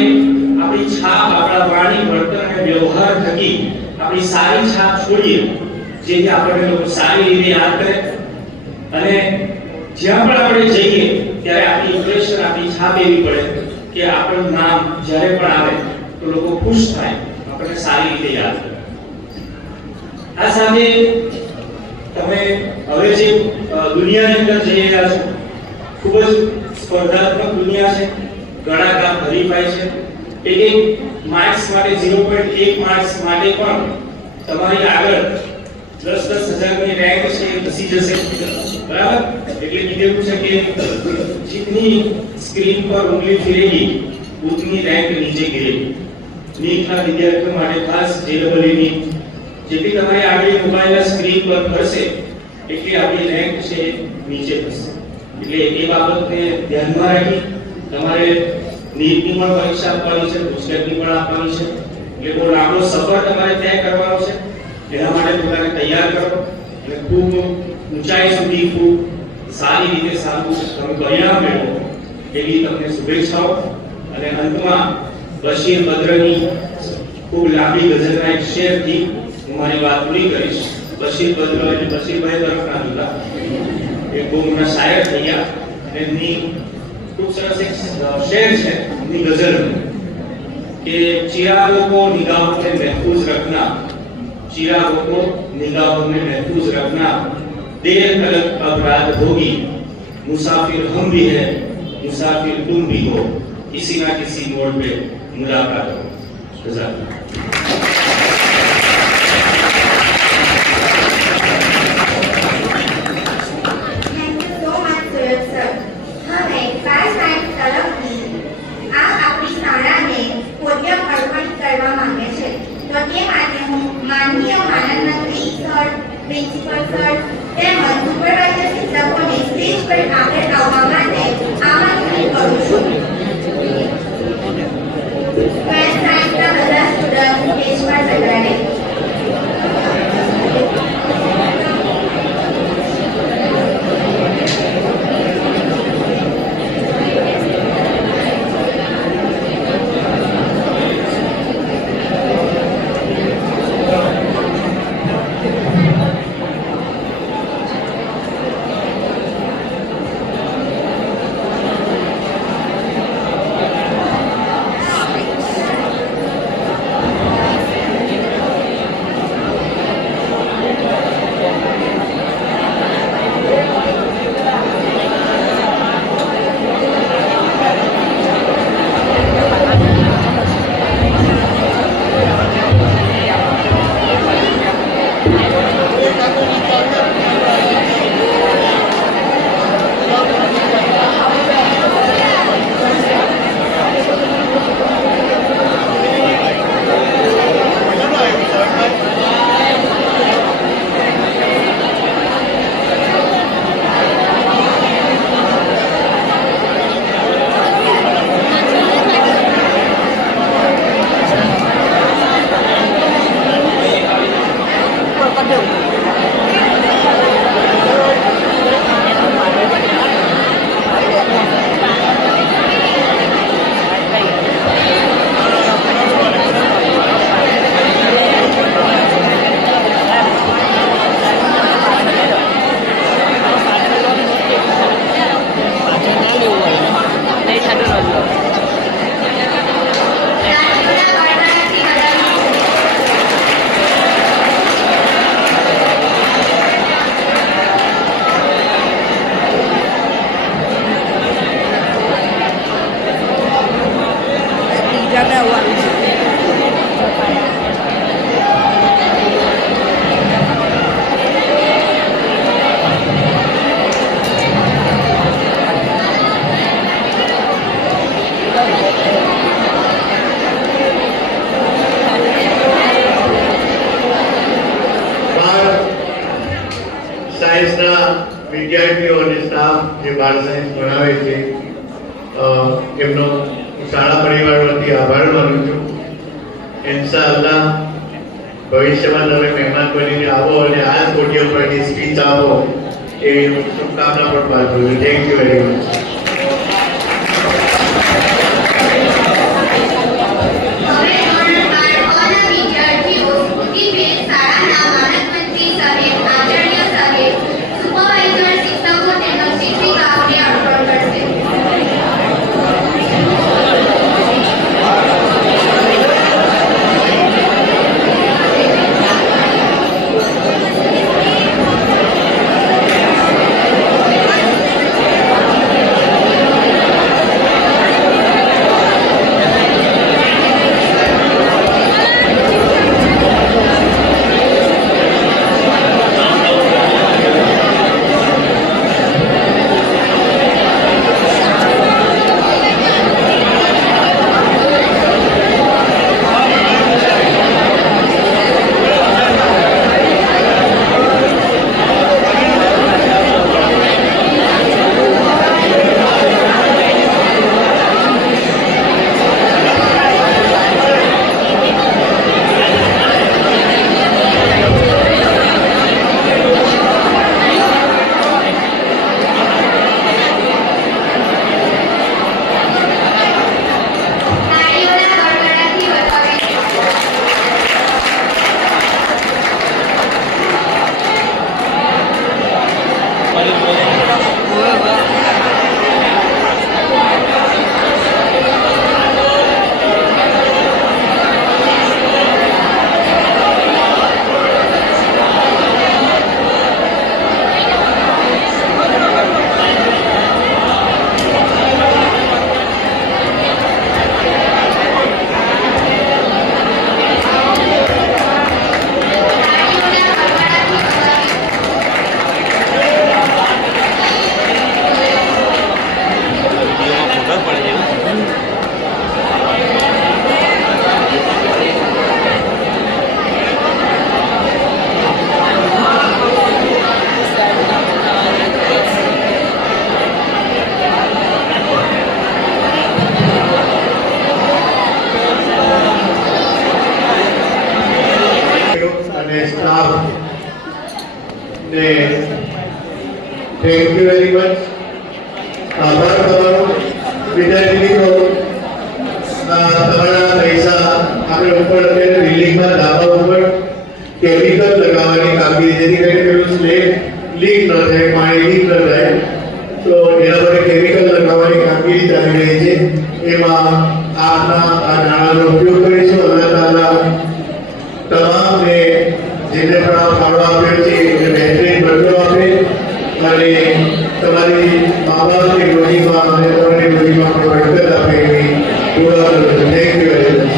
આપણી છાપ, આપણા વાણી, વર્તન અને વ્યવહાર થકી આપણી સારી છાપ છોડીએ, જેથી આપણને લોકો સારી રીતે યાદ કરે અને જ્યાં પણ આપણે જઈએ ત્યારે આપણી ઇમ્પ્રેશન, આપણી છાપ એવી પડે કે આપણું નામ જ્યારે પણ આવે તો લોકો ખુશ થાય, આપણને સારી રીતે યાદ કરે. આ સાથે તમે હવે જે દુનિયાની અંદર જઈ રહ્યા છો, ખૂબ જ સ્પર્ધાત્મક દુનિયા છે, ઘણા કામ હરીફાય છે. એક માર્ક્સ માટે 0.1 માર્ક્સ માટે પણ તમારી આગળ 10,000 ની રેન્ક છે એ ઘસી જશે, બરાબર? એટલે કીધેલું છે કે जितनी स्क्रीन पर उंगली फिरेगी उतनी रैंक नीचे गिरेगी. નીટના વિદ્યાર્થીઓ માટે ખાસ JEE ની જેટલી તમારી આગળ મોબાઈલ સ્ક્રીન પર ફરશે એટલી આપણી રેન્ક છે નીચે જશે. એટલે એ બાબતને ધ્યાનમાં રાખી તમારે નીટની પણ પરીક્ષા આપવાની છે, પુસ્તકની પણ આપવાની છે. એટલે બહુ લાંબો સફર તમારે તય કરવાનો છે. એના માટે પોતાને તૈયાર કરો અને ખૂબ ઊંચાઈ સુધી ખૂબ સારી રીતે સારું તમે પરિણામ મેળવો એવી તમને શુભેચ્છાઓ. અને અંતમાં બશીર બદ્રની ખૂબ લાંબી ગઝલના એક શેરથી હું મારી વાત પૂરી કરીશ. બશીર બદ્ર એટલે બશીરભાઈ તરફના જુદા એ બહુ મોટા શાયર થઈ ગયા. એમની ખૂબ સરસ એક શેર છે એમની ગઝલનું કે चिरागों को निगाहों में महफूज रखना, चिरागों को निगाहों में महफूज रखना, देर तलक अब रात होगी, मुसाफिर हम भी है, मुसाफिर तुम भी हो, किसी ना किसी मोड़ पे मुलाकात हो. जज़ाकल्लाह. Thank you so much, Suraj sir. હવે ક્લાસ 9 તરફથી આ આપણી શાળાને પોડિયમ અર્પણ કરવા માંગે છે. તો તે માટે હું માનનીય માનદ મંત્રી સર, પ્રિન્સિપલ સર તેમજ સુપરવાઇઝર શિક્ષકોને સ્ટેજ પર આગળ આવવા માટે આમંત્રિત કરું છું. ક્લાસ 9ના બધા સ્ટુડન્ટ સ્ટેજ પર પધારે. વિદ્યાર્થીઓ અને સ્ટાફ જે બાળ સાયન્સ ભણાવે છે એમનો હું શાળા પરિવાર વતી આભાર માનું છું. ઇન્શાઅલ્લાહ ભવિષ્યમાં તમે મહેમાન બનીને આવો અને આ જ પોડિયમ પરથી સ્પીચ આપો એવી હું શુભકામના પણ પાઠવું છું. Thank you very much. હવે ધોરણ 12 ના વિદ્યાર્થીઓ સ્મૃતિબેન શાળાના માનદ મંત્રી સાહેબ, આચાર્ય સાહેબ, સુપરવાઇઝર, શિક્ષકો તેમજ શિક્ષિકાઓને અર્પણ કરશે. તાળીઓના ગડગડાટથી વધાવે છે. તાળીઓના ગડગડાટથી વધાવે છે. અને સ્ટાફ ને થેન્ક યુ વેરી મચ. આભાર તમારો. વિદ્યાર્થી મિત્રો, તમારા પૈસા આપણે ઉપર અત્યારે બિલ્ડિંગમાં ધાબા ઉપર કેમિકલ લગાવવાની કામગીરી, જેથી કરીને પેલું સ્લેબ લીક ન થાય, પાણી લીક ન થાય, તો એના માટે કેમિકલ લગાવવાની કામગીરી ચાલી રહી છે. એમાં આ નાણાંનો ઉપયોગ કરીશું. અલ્લાહ તાલા તમામને જેને પણ આ ફાળો આપ્યો છે એને બહેતરીન બદલો આપે અને તમારી મા બાપની રોજીમાં અને તમારી રોજીમાં પણ બરકત આપે એવી દુઆ કરું છું. Thank you very much.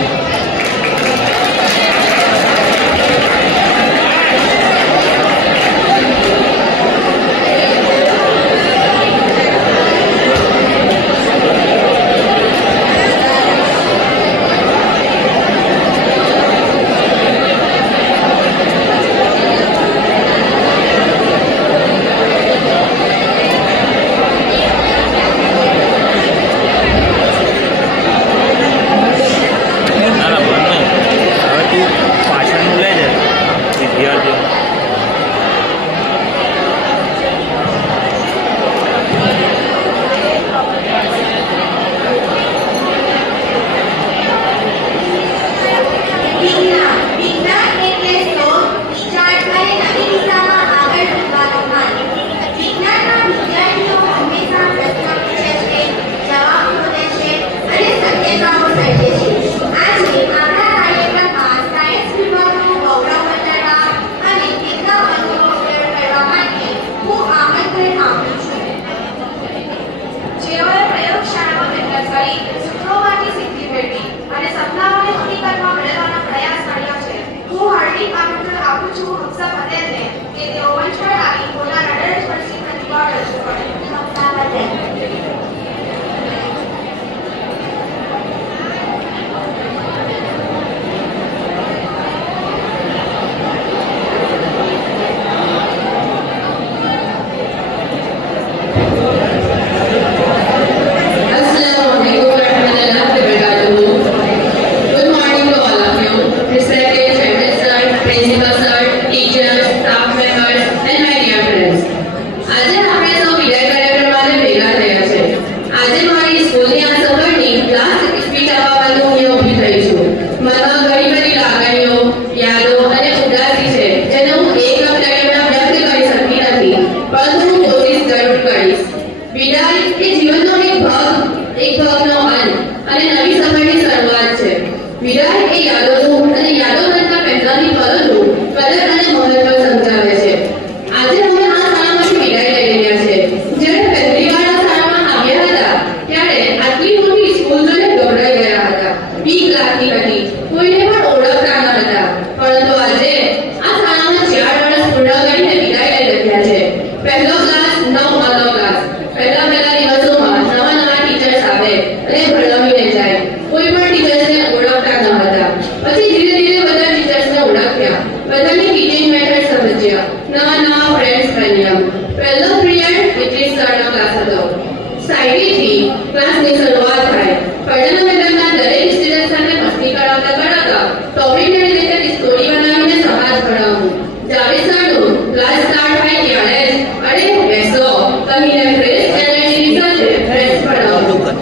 યાદોનું અને યાદો કરતા પહેલાની પલોનું કદર અને મહત્વ સમજાવે છે. આજે અમે આ શાળામાંથી વિદાય લઈ રહ્યા છે. જ્યારે પહેલી વાર આ શાળામાં આવ્યા હતા ત્યારે આટલી મોટી સ્કૂલ જોઈને ગભરાઈ ગયા હતા. બીક લાગતી હતી, કોઈને પણ ઓળખતા ન હતા. પરંતુ આજે આ શાળામાં 4 વર્ષ પૂર્ણ કરીને વિદાય લઈ રહ્યા છે. પહેલો ક્લાસ, નવમો ક્લાસ. પહેલા દિવસોમાં નવા ટીચર્સ આવે અને ભણાવીને જાય. કોઈ પણ ટીચર્સને ઓળખતા ન હતા. પછી ધીરે ધીરે બધા ટીચર્સને ઓળખ્યા, બધાની ટીચિંગ મેથડ સમજ્યા, નવા ફ્રેન્ડ્સ બન્યા. પહેલો પિરિયડ વિચિત સરનો ક્લાસ હતો. સાયરીથી ક્લાસની શરૂઆત થાય. પહેલા મેડમના દરેક સ્ટુડન્ટ સાથે મસ્તી કરાવતા ટોપિકને રિલેટેડ સ્ટોરી બનાવીને સહાજ ભણાવવું. જાવેદ સરનું ક્લાસ સ્ટાર્ટ થાય ત્યારે જ અરે બેસો કહીને ફ્રેશ એનર્જી સાથે ફ્રેશ ભણાવવું.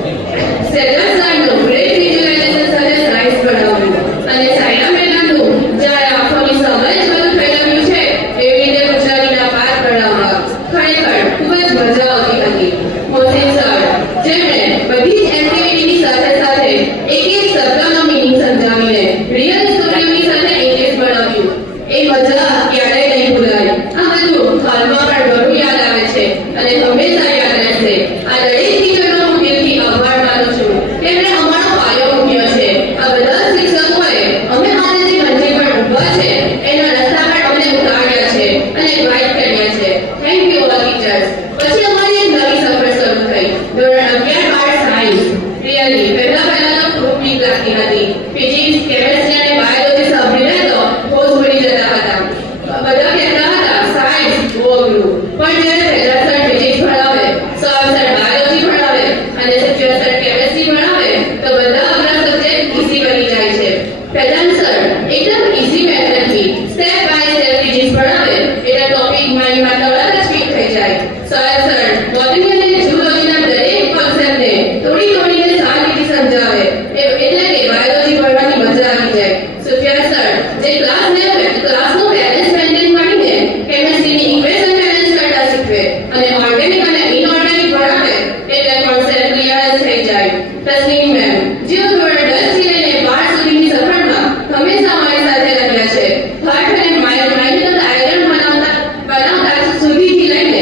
સેજલ સરનું ગ્રેટ વિઝ્યુલાઇઝેશન સાથે સાયન્સ ભણાવવું. અને સાયના મેડમનું જ્યારે આંખોની સમજ બધું ફેરવ્યું છે એવી રીતે ગુજરાતીના પાઠ ભણાવવા. ખરેખર ખૂબ જ મજા આવતી હતી. મોહસિન સર જેમણે બધી જ એક્ટિવિટીની સાથે સાથે એક શબ્દનો મીનિંગ સમજાવીને રિયલ સ્ટોરીઓની સાથે ઇંગ્લિશ ભણાવ્યું. એ મજા ક્યારેય નહીં ભૂલાય. આ બધું હાલમાં પણ ઘણું યાદ આવે છે અને હંમેશા યાદ રહેશે. આ દરેક ટીચરનો હું દિલથી આભાર માનું છું. તેમણે અમારો પાયો મૂક્યો છે. આ બધા શિક્ષકોએ અમે આજે જે મંજિલ પર ઊભા છે એના રસ્તા પર અમને ઉતાર્યા છે અને ગાઈડ કર્યા છે. Thank you all teachers. પછી અમારી એક નવી સફર શરૂ થઈ. ધોરણ 11-12 સાયન્સ. રિયલી પહેલા તો ખૂબ બીક લાગતી હતી. ફિઝિક્સ, કેમેસ્ટ્રી અને બાયોલોજી સાંભળીને તો હોશ ઉડી જતા હતા. બધા કહેતા હતા સાયન્સ બહુ અઘરું. પણ જ્યારે પહેલા સર ફિઝિક્સ ભણાવે, સર બાયોલોજી ભણાવે અને સર કેમેસ્ટ્રી ભણાવે તો બધા અઘરા સબ્જેક્ટ ઈઝી બની જાય છે. પહેલા સર એકદમ ઈઝી મેથડથી સ્ટેપ બાય સ્ટેપ ફિઝિક્સ ભણાવે એટલે ટોપિક માઇન્ડમાં તરત જ ફિટ થઈ જાય. સર બોટની અને ઝૂલોજીના દરેક કોન્સેપ્ટને તોડીને શાંતિથી સમજાવે એટલે કે બાયોલોજી ભણવાની મજા આવી જાય. સુફિયા સર જે ક્લાસનું બેલેન્સ મેન્ટેન કરીને કેમેસ્ટ્રીની ઇક્વેશન બેલેન્સ કરતા શીખવે અને ઓર્ગેનિક અને ઇનઓર્ગેનિક ભણાવે એટલે કોન્સેપ્ટ ક્લિયર થઈ જાય. તસ્લીમ મેમ જેઓ ધોરણ 10 થી લઈને 12 સુધીની સફરમાં હંમેશા અમારી સાથે રહ્યા છે. હાર્ટ અને માઇન્ડનો ડાયાગ્રામ બનાવતા સુધીથી લઈને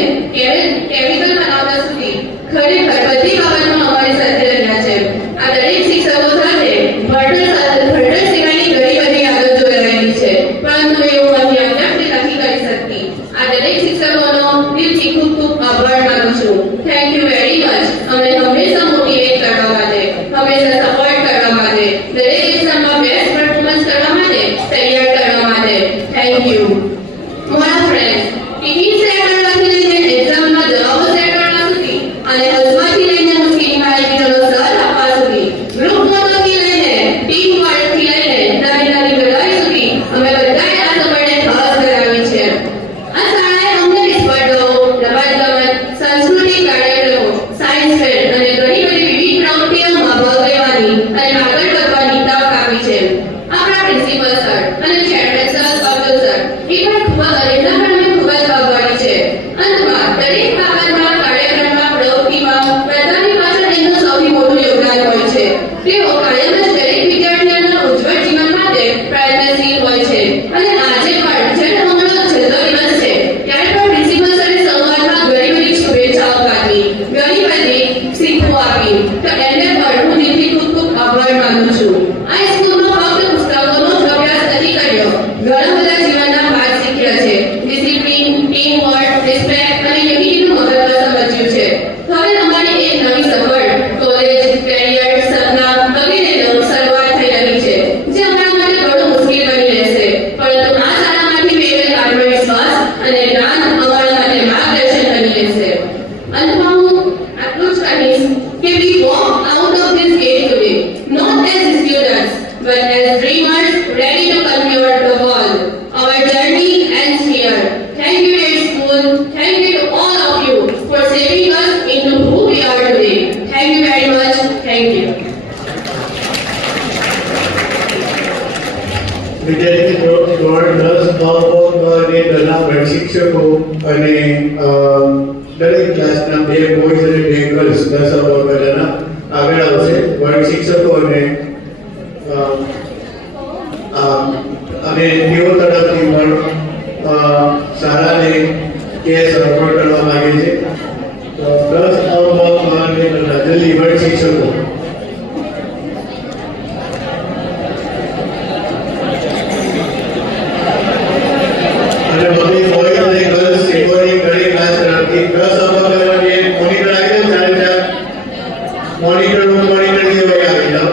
કેમિકલ બનાવતા સુધી ખરેખર બધી બાબતમાં અમારી સાથે રહ્યા છે. આ દરેક શિક્ષકો સાથે ભણતર સિવાયની ઘણી બધી યાદો જોડાયેલી છે, પરંતુ એવું અહીં વ્યક્ત નથી કરી શકતી. આ દરેક શિક્ષકોનો દિલથી ખૂબ ખૂબ આભાર માનું છું. Thank you very much. અમને હંમેશા મોટિવેટ કરવા માટે, હંમેશા સપોર્ટ કરવા માટે, દરેક એક્ઝામમાં બેસ્ટ પરફોર્મન્સ કરવા માટે તૈયાર કરવા માટે. Thank you. મારા ફ્રેન્ડ્સ, ટિફિન સેટ કરવાથી લઈને એક્ઝામમાં જવાબો સેટ કરવા સુધી અને હસવાથી લઈને મુશ્કેલીમાં એકબીજાનો સાથ આપવા સુધી, ગ્રુપ ફોટોથી લઈને ટીમ વર્કથી લઈને નાની ગળાઈ સુધી અમે બધાએ આ સમયને ખાસ કરાવી છે. આ શાળાએ અમને સ્પર્ધાઓ, રમતગમત, સાંસ્કૃતિક કાર્યક્રમો, સાયન્સ ફેર અને ઘણી બધી વિવિધ પ્રવૃત્તિઓમાં ભાગ લેવાની અને આગળ વધવાની તક આપી છે. આપણા પ્રિન્સિપલ સર અને ચેરમેન સર અબ્દુલ સર એ પણ ખૂબ જ એમના પણ અમે ખૂબ જ આભારી છે. અંતમાં દરેક બાબતમાં, કાર્યક્રમમાં, પ્રવૃત્તિમાં બધાની પાછળ એમનું સૌથી મોટું યોગદાન હોય છે. તેઓ કાયમ જ દરેક વિદ્યાર્થીઓના ઉજ્જવળ જીવન માટે પ્રયત્નશીલ હોય છે. અને આજે પણ જ્યારે હમણાં છેલ્લો દિવસ છે ત્યારે પણ પ્રિન્સિપલ સરે સંવાદમાં ઘણી બધી શુભેચ્છાઓ પાઠવી, ઘણી બધી શીખો આપી. તો એમને પણ હું દિલથી ખૂબ ખૂબ આભાર માનું છું. આ સ્કૂલમાં ફક્ત પુસ્તકોનો જ અભ્યાસ નથી કર્યો, ઘણા બધા જીવનના પાઠ શીખ્યા છે. ડિસિપ્લિન, ટીમ વર્ક, રિસ્પેક્ટ અને યુનિટીનું મહત્વ સમજ્યું છે. હવે અમારી એક નવી સફર કોલેજ, કેરિયર, સપના વગેરેની શરૂઆત થઈ રહી છે, જે અમારા માટે ઘણું મુશ્કેલ બની રહેશે. પરંતુ આ શાળામાંથી મેળવેલ આત્મવિશ્વાસ અને જ્ઞાન અમારા માટે માર્ગદર્શન બની રહેશે. અંતમાં હું આટલું જ કહીશ કે we walk out of this gate today not as students but as dreamers ready to conquer the world. Our journey ends here. Thank you dear school. Thank you to all of you for shaping us into who we are today. Thank you very much. Thank you. વિદ્યાર્થી ધોરણ 10, 9 શિક્ષકો અને દરેક ક્લાસના 2 બોયઝ અને 2 ગર્લ્સ 10 વગરના આગળ આવશે. વર્ગ શિક્ષકો અને અને તેઓ તરફથી પણ શાળાને કેસ રેકોર્ડ કરવા માંગે છે. તો 10 જલ્દી વર્ગ શિક્ષકો અને બધી બોયઝ અને ગર્લ્સ સિક્યોરિટી ઘણી ક્લાસ તરફથી 10 અમલવાળાને મોનિટર આવી જાવ ચારે મોનિટર રૂમ મોનિટર જે હોય આવી જાવ.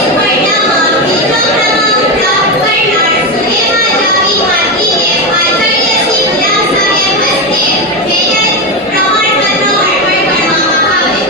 સ્પર્ધામાં બીજો ક્રમાંક પ્રાપ્ત કરનાર સુલેખા જાવી માટીને આચાર્ય શ્રી ગુલાબ સાહેબ હસ્તે મેડલ પ્રમાણપત્ર અર્પણ કરવામાં આવે.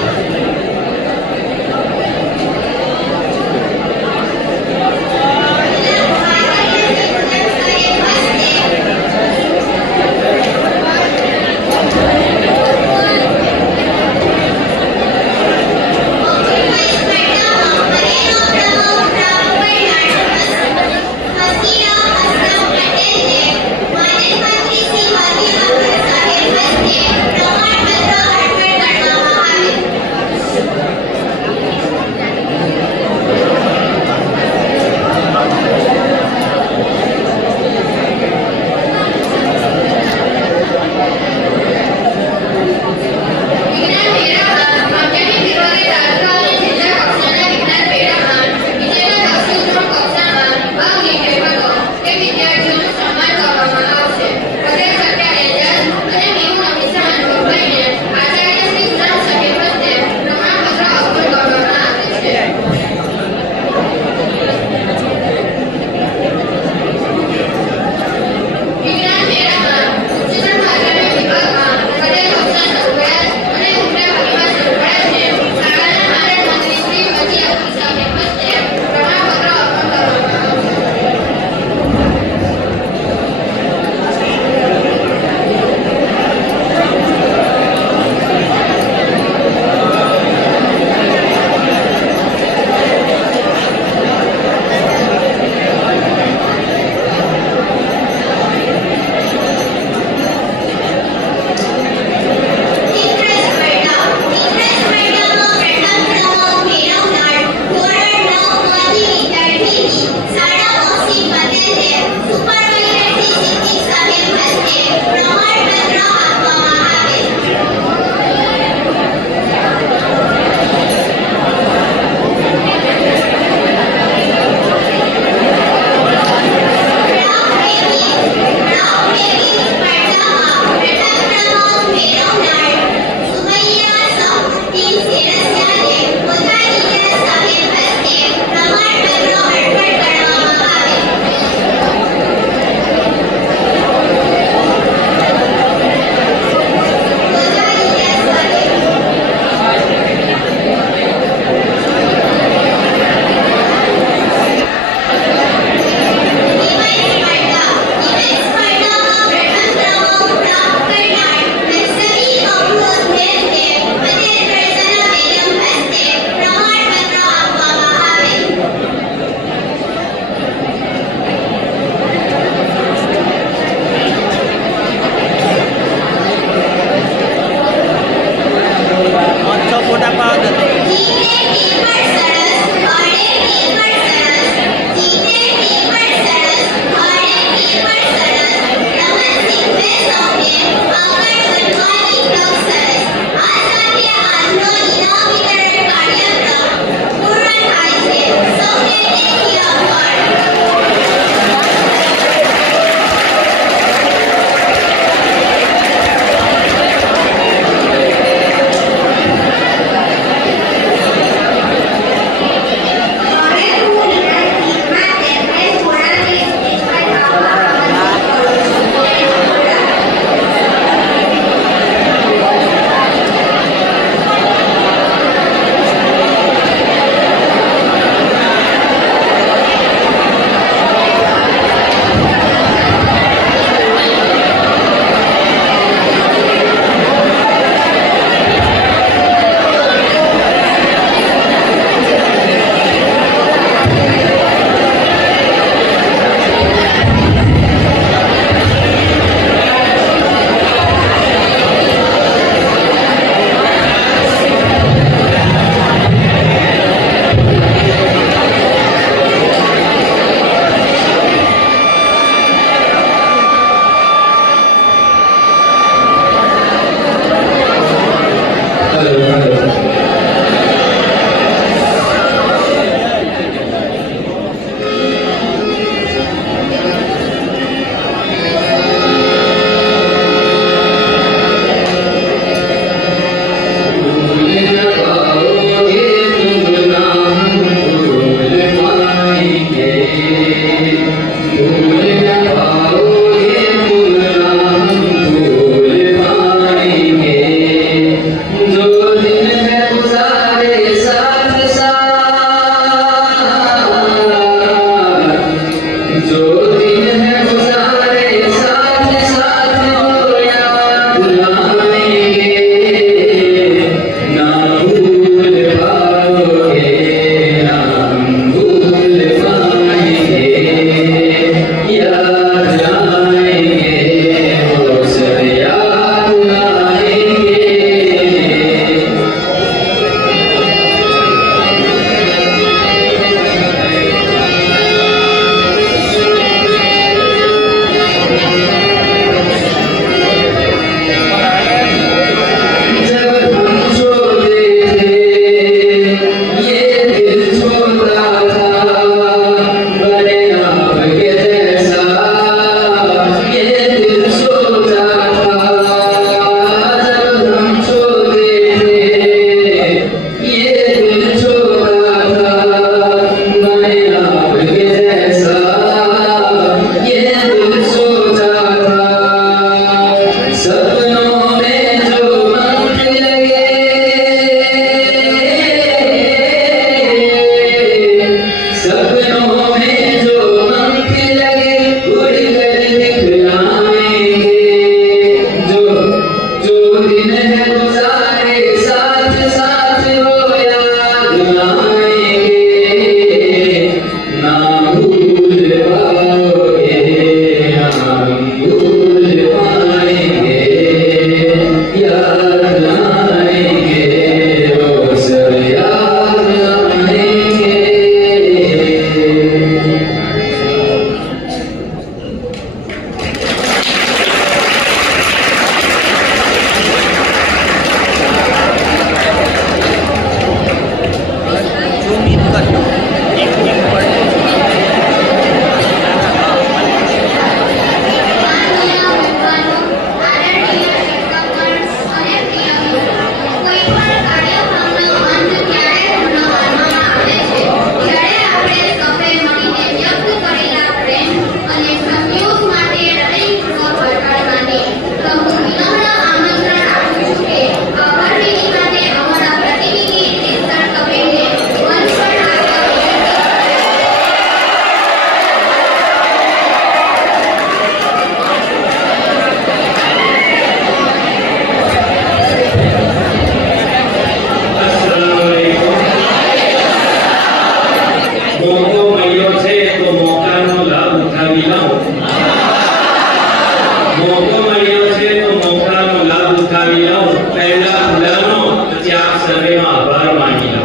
પણ માંગી લો.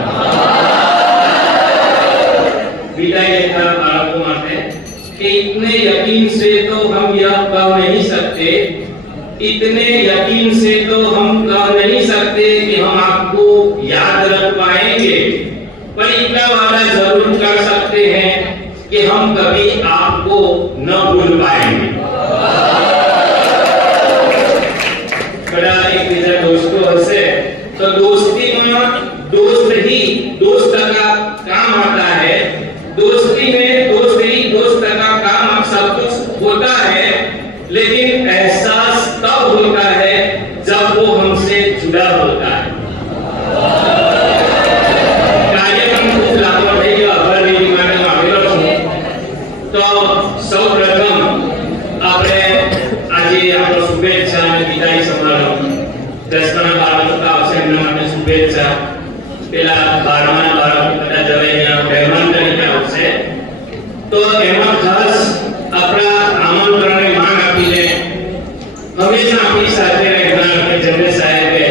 विदाई लेकर बालकों माते कि इतने यकीन से तो हम यह कह नहीं सकते, इतने यकीन से तो हम कह नहीं सकते कि हम आपको याद रख पाएंगे, पर इतना वादा जरूर कर सकते हैं कि हम कभी आपको न भूल पाएंगे. बड़ा एक बीजा दोस्तों हसे तो दोस्ती में दोस्त का काम आता है. दोस्ती में दोस्त का काम आप सब कुछ होता है, लेकिन एहसास तब होता है जब वो हमसे जुड़ा होता है. कार्यक्रम खूब लांबो થઈ ગયો, આભારની માટે હું આવેલો છું. તો સૌપ્રથમ આપણે આજે આપણો શુભેચ્છા અને વિદાય સમારોહ 10મા બાળકો આવશે એમના માટે શુભેચ્છા. પેલા 12મા બાળકો કદાચ હવે અહીંયા મહેમાન તરીકે આવશે, તો એમાં ખાસ આપણા આમંત્રણને માન આપીને હંમેશા આપણી સાથે રહેનાર આપણે જનરલ સાહેબે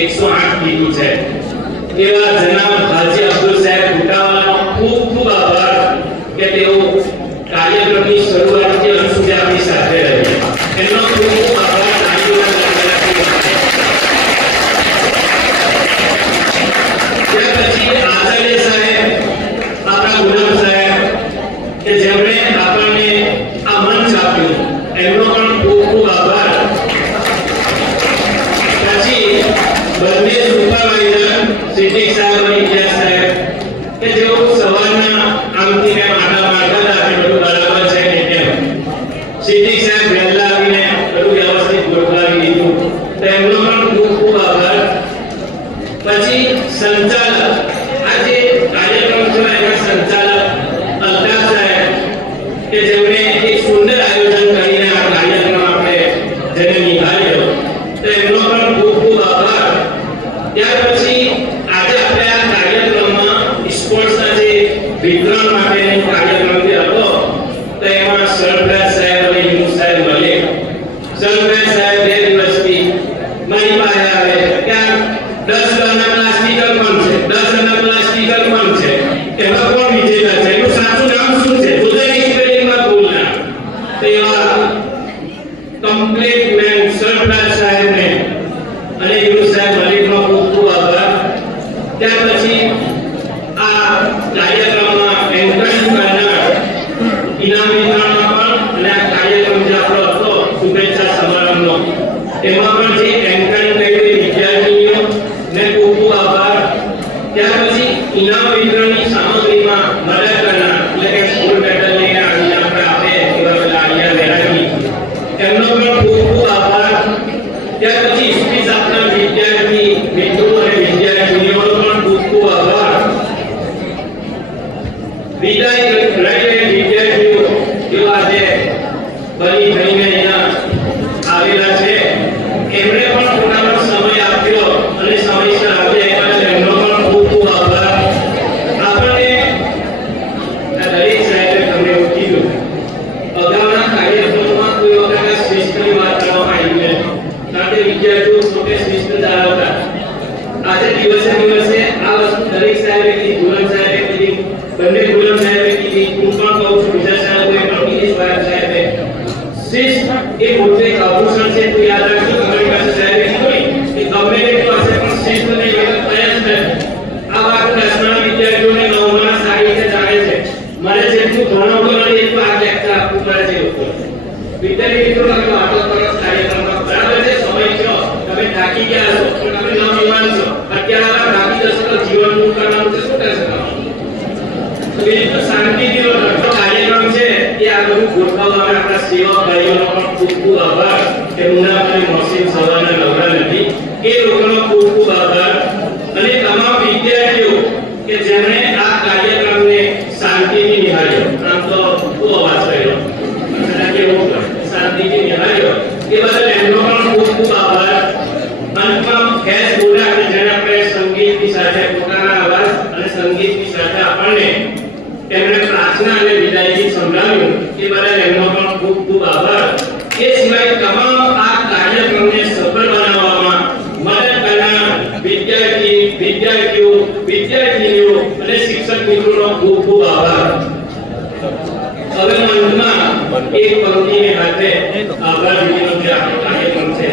108 કીધું છે એવા જનાબ હાજી અબ્દુલ સાહેબ ભુટાવાલાનો ખૂબ ખૂબ આભાર કે તેઓ કાર્યક્રમની શરૂઆતથી અંત સુધી આપણી સાથે રહે. એમનો ખૂબ ખૂબ આભાર. પછી આચાર્ય સાહેબ, આપણા ગુલામ સાહેબ કે જેમણે આપણને આ મંચ આપ્યું, એમનો પણ ખૂબ ખૂબ આભાર. પછી બંને સુપરવાઇઝર સિદ્દીક સાહેબ અને ઇલિયાસ સાહેબ કે જેઓ સવારના આમથી મેં આટા મારતા હતા કે બધું બરાબર છે કે કેમ. સિદ્દીક સાહેબ વહેલા આવીને બધું વ્યવસ્થિત ગોઠવાવી દીધું, તો એમનો પણ ખૂબ ખૂબ આભાર. પછી સંચાલક, આજે કાર્યક્રમ છે એના સંચાલક અલ્તાફ સાહેબ કે જેમણે એક સુંદર આયોજન કરીને આ કાર્યક્રમ આપણે જેને નિભાવ્યો, તો એમનો પણ ખૂબ ખૂબ આભાર. ત્યાર પછી આજે આપણે આ કાર્યક્રમમાં સ્પોર્ટ્સના જે વિતરણ માટેનો કાર્યક્રમ જે હતો, તો એમાં સરફરાજ સાહેબ અને યુનુસ સાહેબ મળે. સરફરાજ સાહેબ 2 દિવસથી મારી પાસે આવે કે 10 ટના પ્લાસ્ટિકર પણ છે, 10 ટના પ્લાસ્ટિકર પણ છે, એમાં કોણ વિજેતા છે, એનું સાચું નામ શું છે, ગુજરાતી સ્પેલિંગમાં બોલના. તો એવા કમ્પ્લીટ મેન સરફરાજ સાહેબને અને યુનુસ સાહેબ મલિકનો ખૂબ ખૂબ આભાર. ત્યાર પછી આ કાર્યક્રમમાં એન્કરેજ કરનાર ઇનામ વિતરણમાં પણ અને આ કાર્યક્રમ જે આપણો હતો શુભેચ્છા સમારંભનો, એમાં પણ જે એન્કરેજ કરેલી વિદ્યાર્થીઓ ને ખૂબ ખૂબ આભાર. ત્યાર પછી ઇનામ વિતરણની સામગ્રીમાં મદદ કરનાર એટલે કે ગોલ્ડ મેડલ લઈને આવીને આપણે આપે એવા પેલા આલિયા વેરાણી, એમનો પણ ખૂબ ખૂબ આભાર. ત્યાર પછી સ્પીચ આપનાર વિદ્યાર્થી મિત્રો અને વિદ્યાર્થીનીઓનો પણ ખૂબ ખૂબ આભાર. વિદાય લઈને વિદ્યાર્થીઓ જેઓ આજે બની થઈને અહીંયા આવેલા છે, એમણે પણ પોતાનો સમય આપ્યો અને સમયસર આવ્યા, એટલે એમનો પણ ખૂબ ખૂબ આભાર. આપણને દરેક સાહેબે તમને એવું કીધું, અગાઉના કાર્યક્રમમાં કોઈ વખત શિસ્તની વાત કરવામાં આવી નથી, કારણ કે વિદ્યાર્થીઓ પોતે શિસ્ત જાળવતા. આજે દિવસે દિવસે આ વસ્તુ દરેક સાહેબે કીધી, ગુલામ સાહેબે કીધી, બંને ગુલામ સાહેબે કીધી, હું પણ કહું છું, બીજા સાહેબે પણ કીધી, સાહેબે શિસ્ત એ પોતે એક આભૂષણ છે. તો યાદ રાખજો, તમારી પાસે સાહેબે કીધું કે ગમે તે પાસે પણ શિસ્ત નહીં હોય તો કયા જ નહીં. આ વાત 10મા વિદ્યાર્થીઓને 9મા સારી રીતે જાણે છે. મારે જેટલું ભણાવતો નથી એટલું આ લેક્ચર આપવું મારે છે. વિદ્યાર્થી મિત્રો, તમે વાતો કરો કાર્યક્રમમાં, બરાબર છે, સમય છો, તમે થાકી ગયા છો, પણ તમે નવયુવાન છો, અત્યારે આ થાકી જશો તો જીવન પૂરું કરવાનું છે, શું કરી શકો? તો બિલકુલ શાંતિથી કાર્યક્રમ છે એ આ બધું ગોઠવવામાં આપણા સેવક ભાઈઓનો પણ ખૂબ ખૂબ આભાર. એમના અને મોસીમ સવારના નવરા નથી, એ લોકોનો ખૂબ ખૂબ આભાર. અને તમામ વિદ્યાર્થીઓ કે જેમણે આ કાર્યક્રમને શાંતિથી નિહાળ્યો, આમ તો બહુ અવાજ કર્યો, શાંતિથી નિહાળ્યો, એ બદલ એમનો પણ ખૂબ ખૂબ આભાર. અંતમાં ખેસ બોલા કે જેને આપણે સંગીતની સાથે પોતાના અવાજ અને સંગીતની સાથે આપણને તેમણે પ્રાર્થના અને વિદાય ગીત સંભળાવ્યું, એ બદલ એમનો પણ ખૂબ ખૂબ આભાર. એ સિવાય તમામ આ કાર્યક્રમને સફળ બનાવવામાં મદદ કરનાર વિદ્યાર્થીઓ વિદ્યાર્થીઓ અને શિક્ષક મિત્રોનો ખૂબ ખૂબ આભાર. હવે અંતમાં એક પંક્તિને હાથે આભાર વિનંતી આપવાની પણ છે.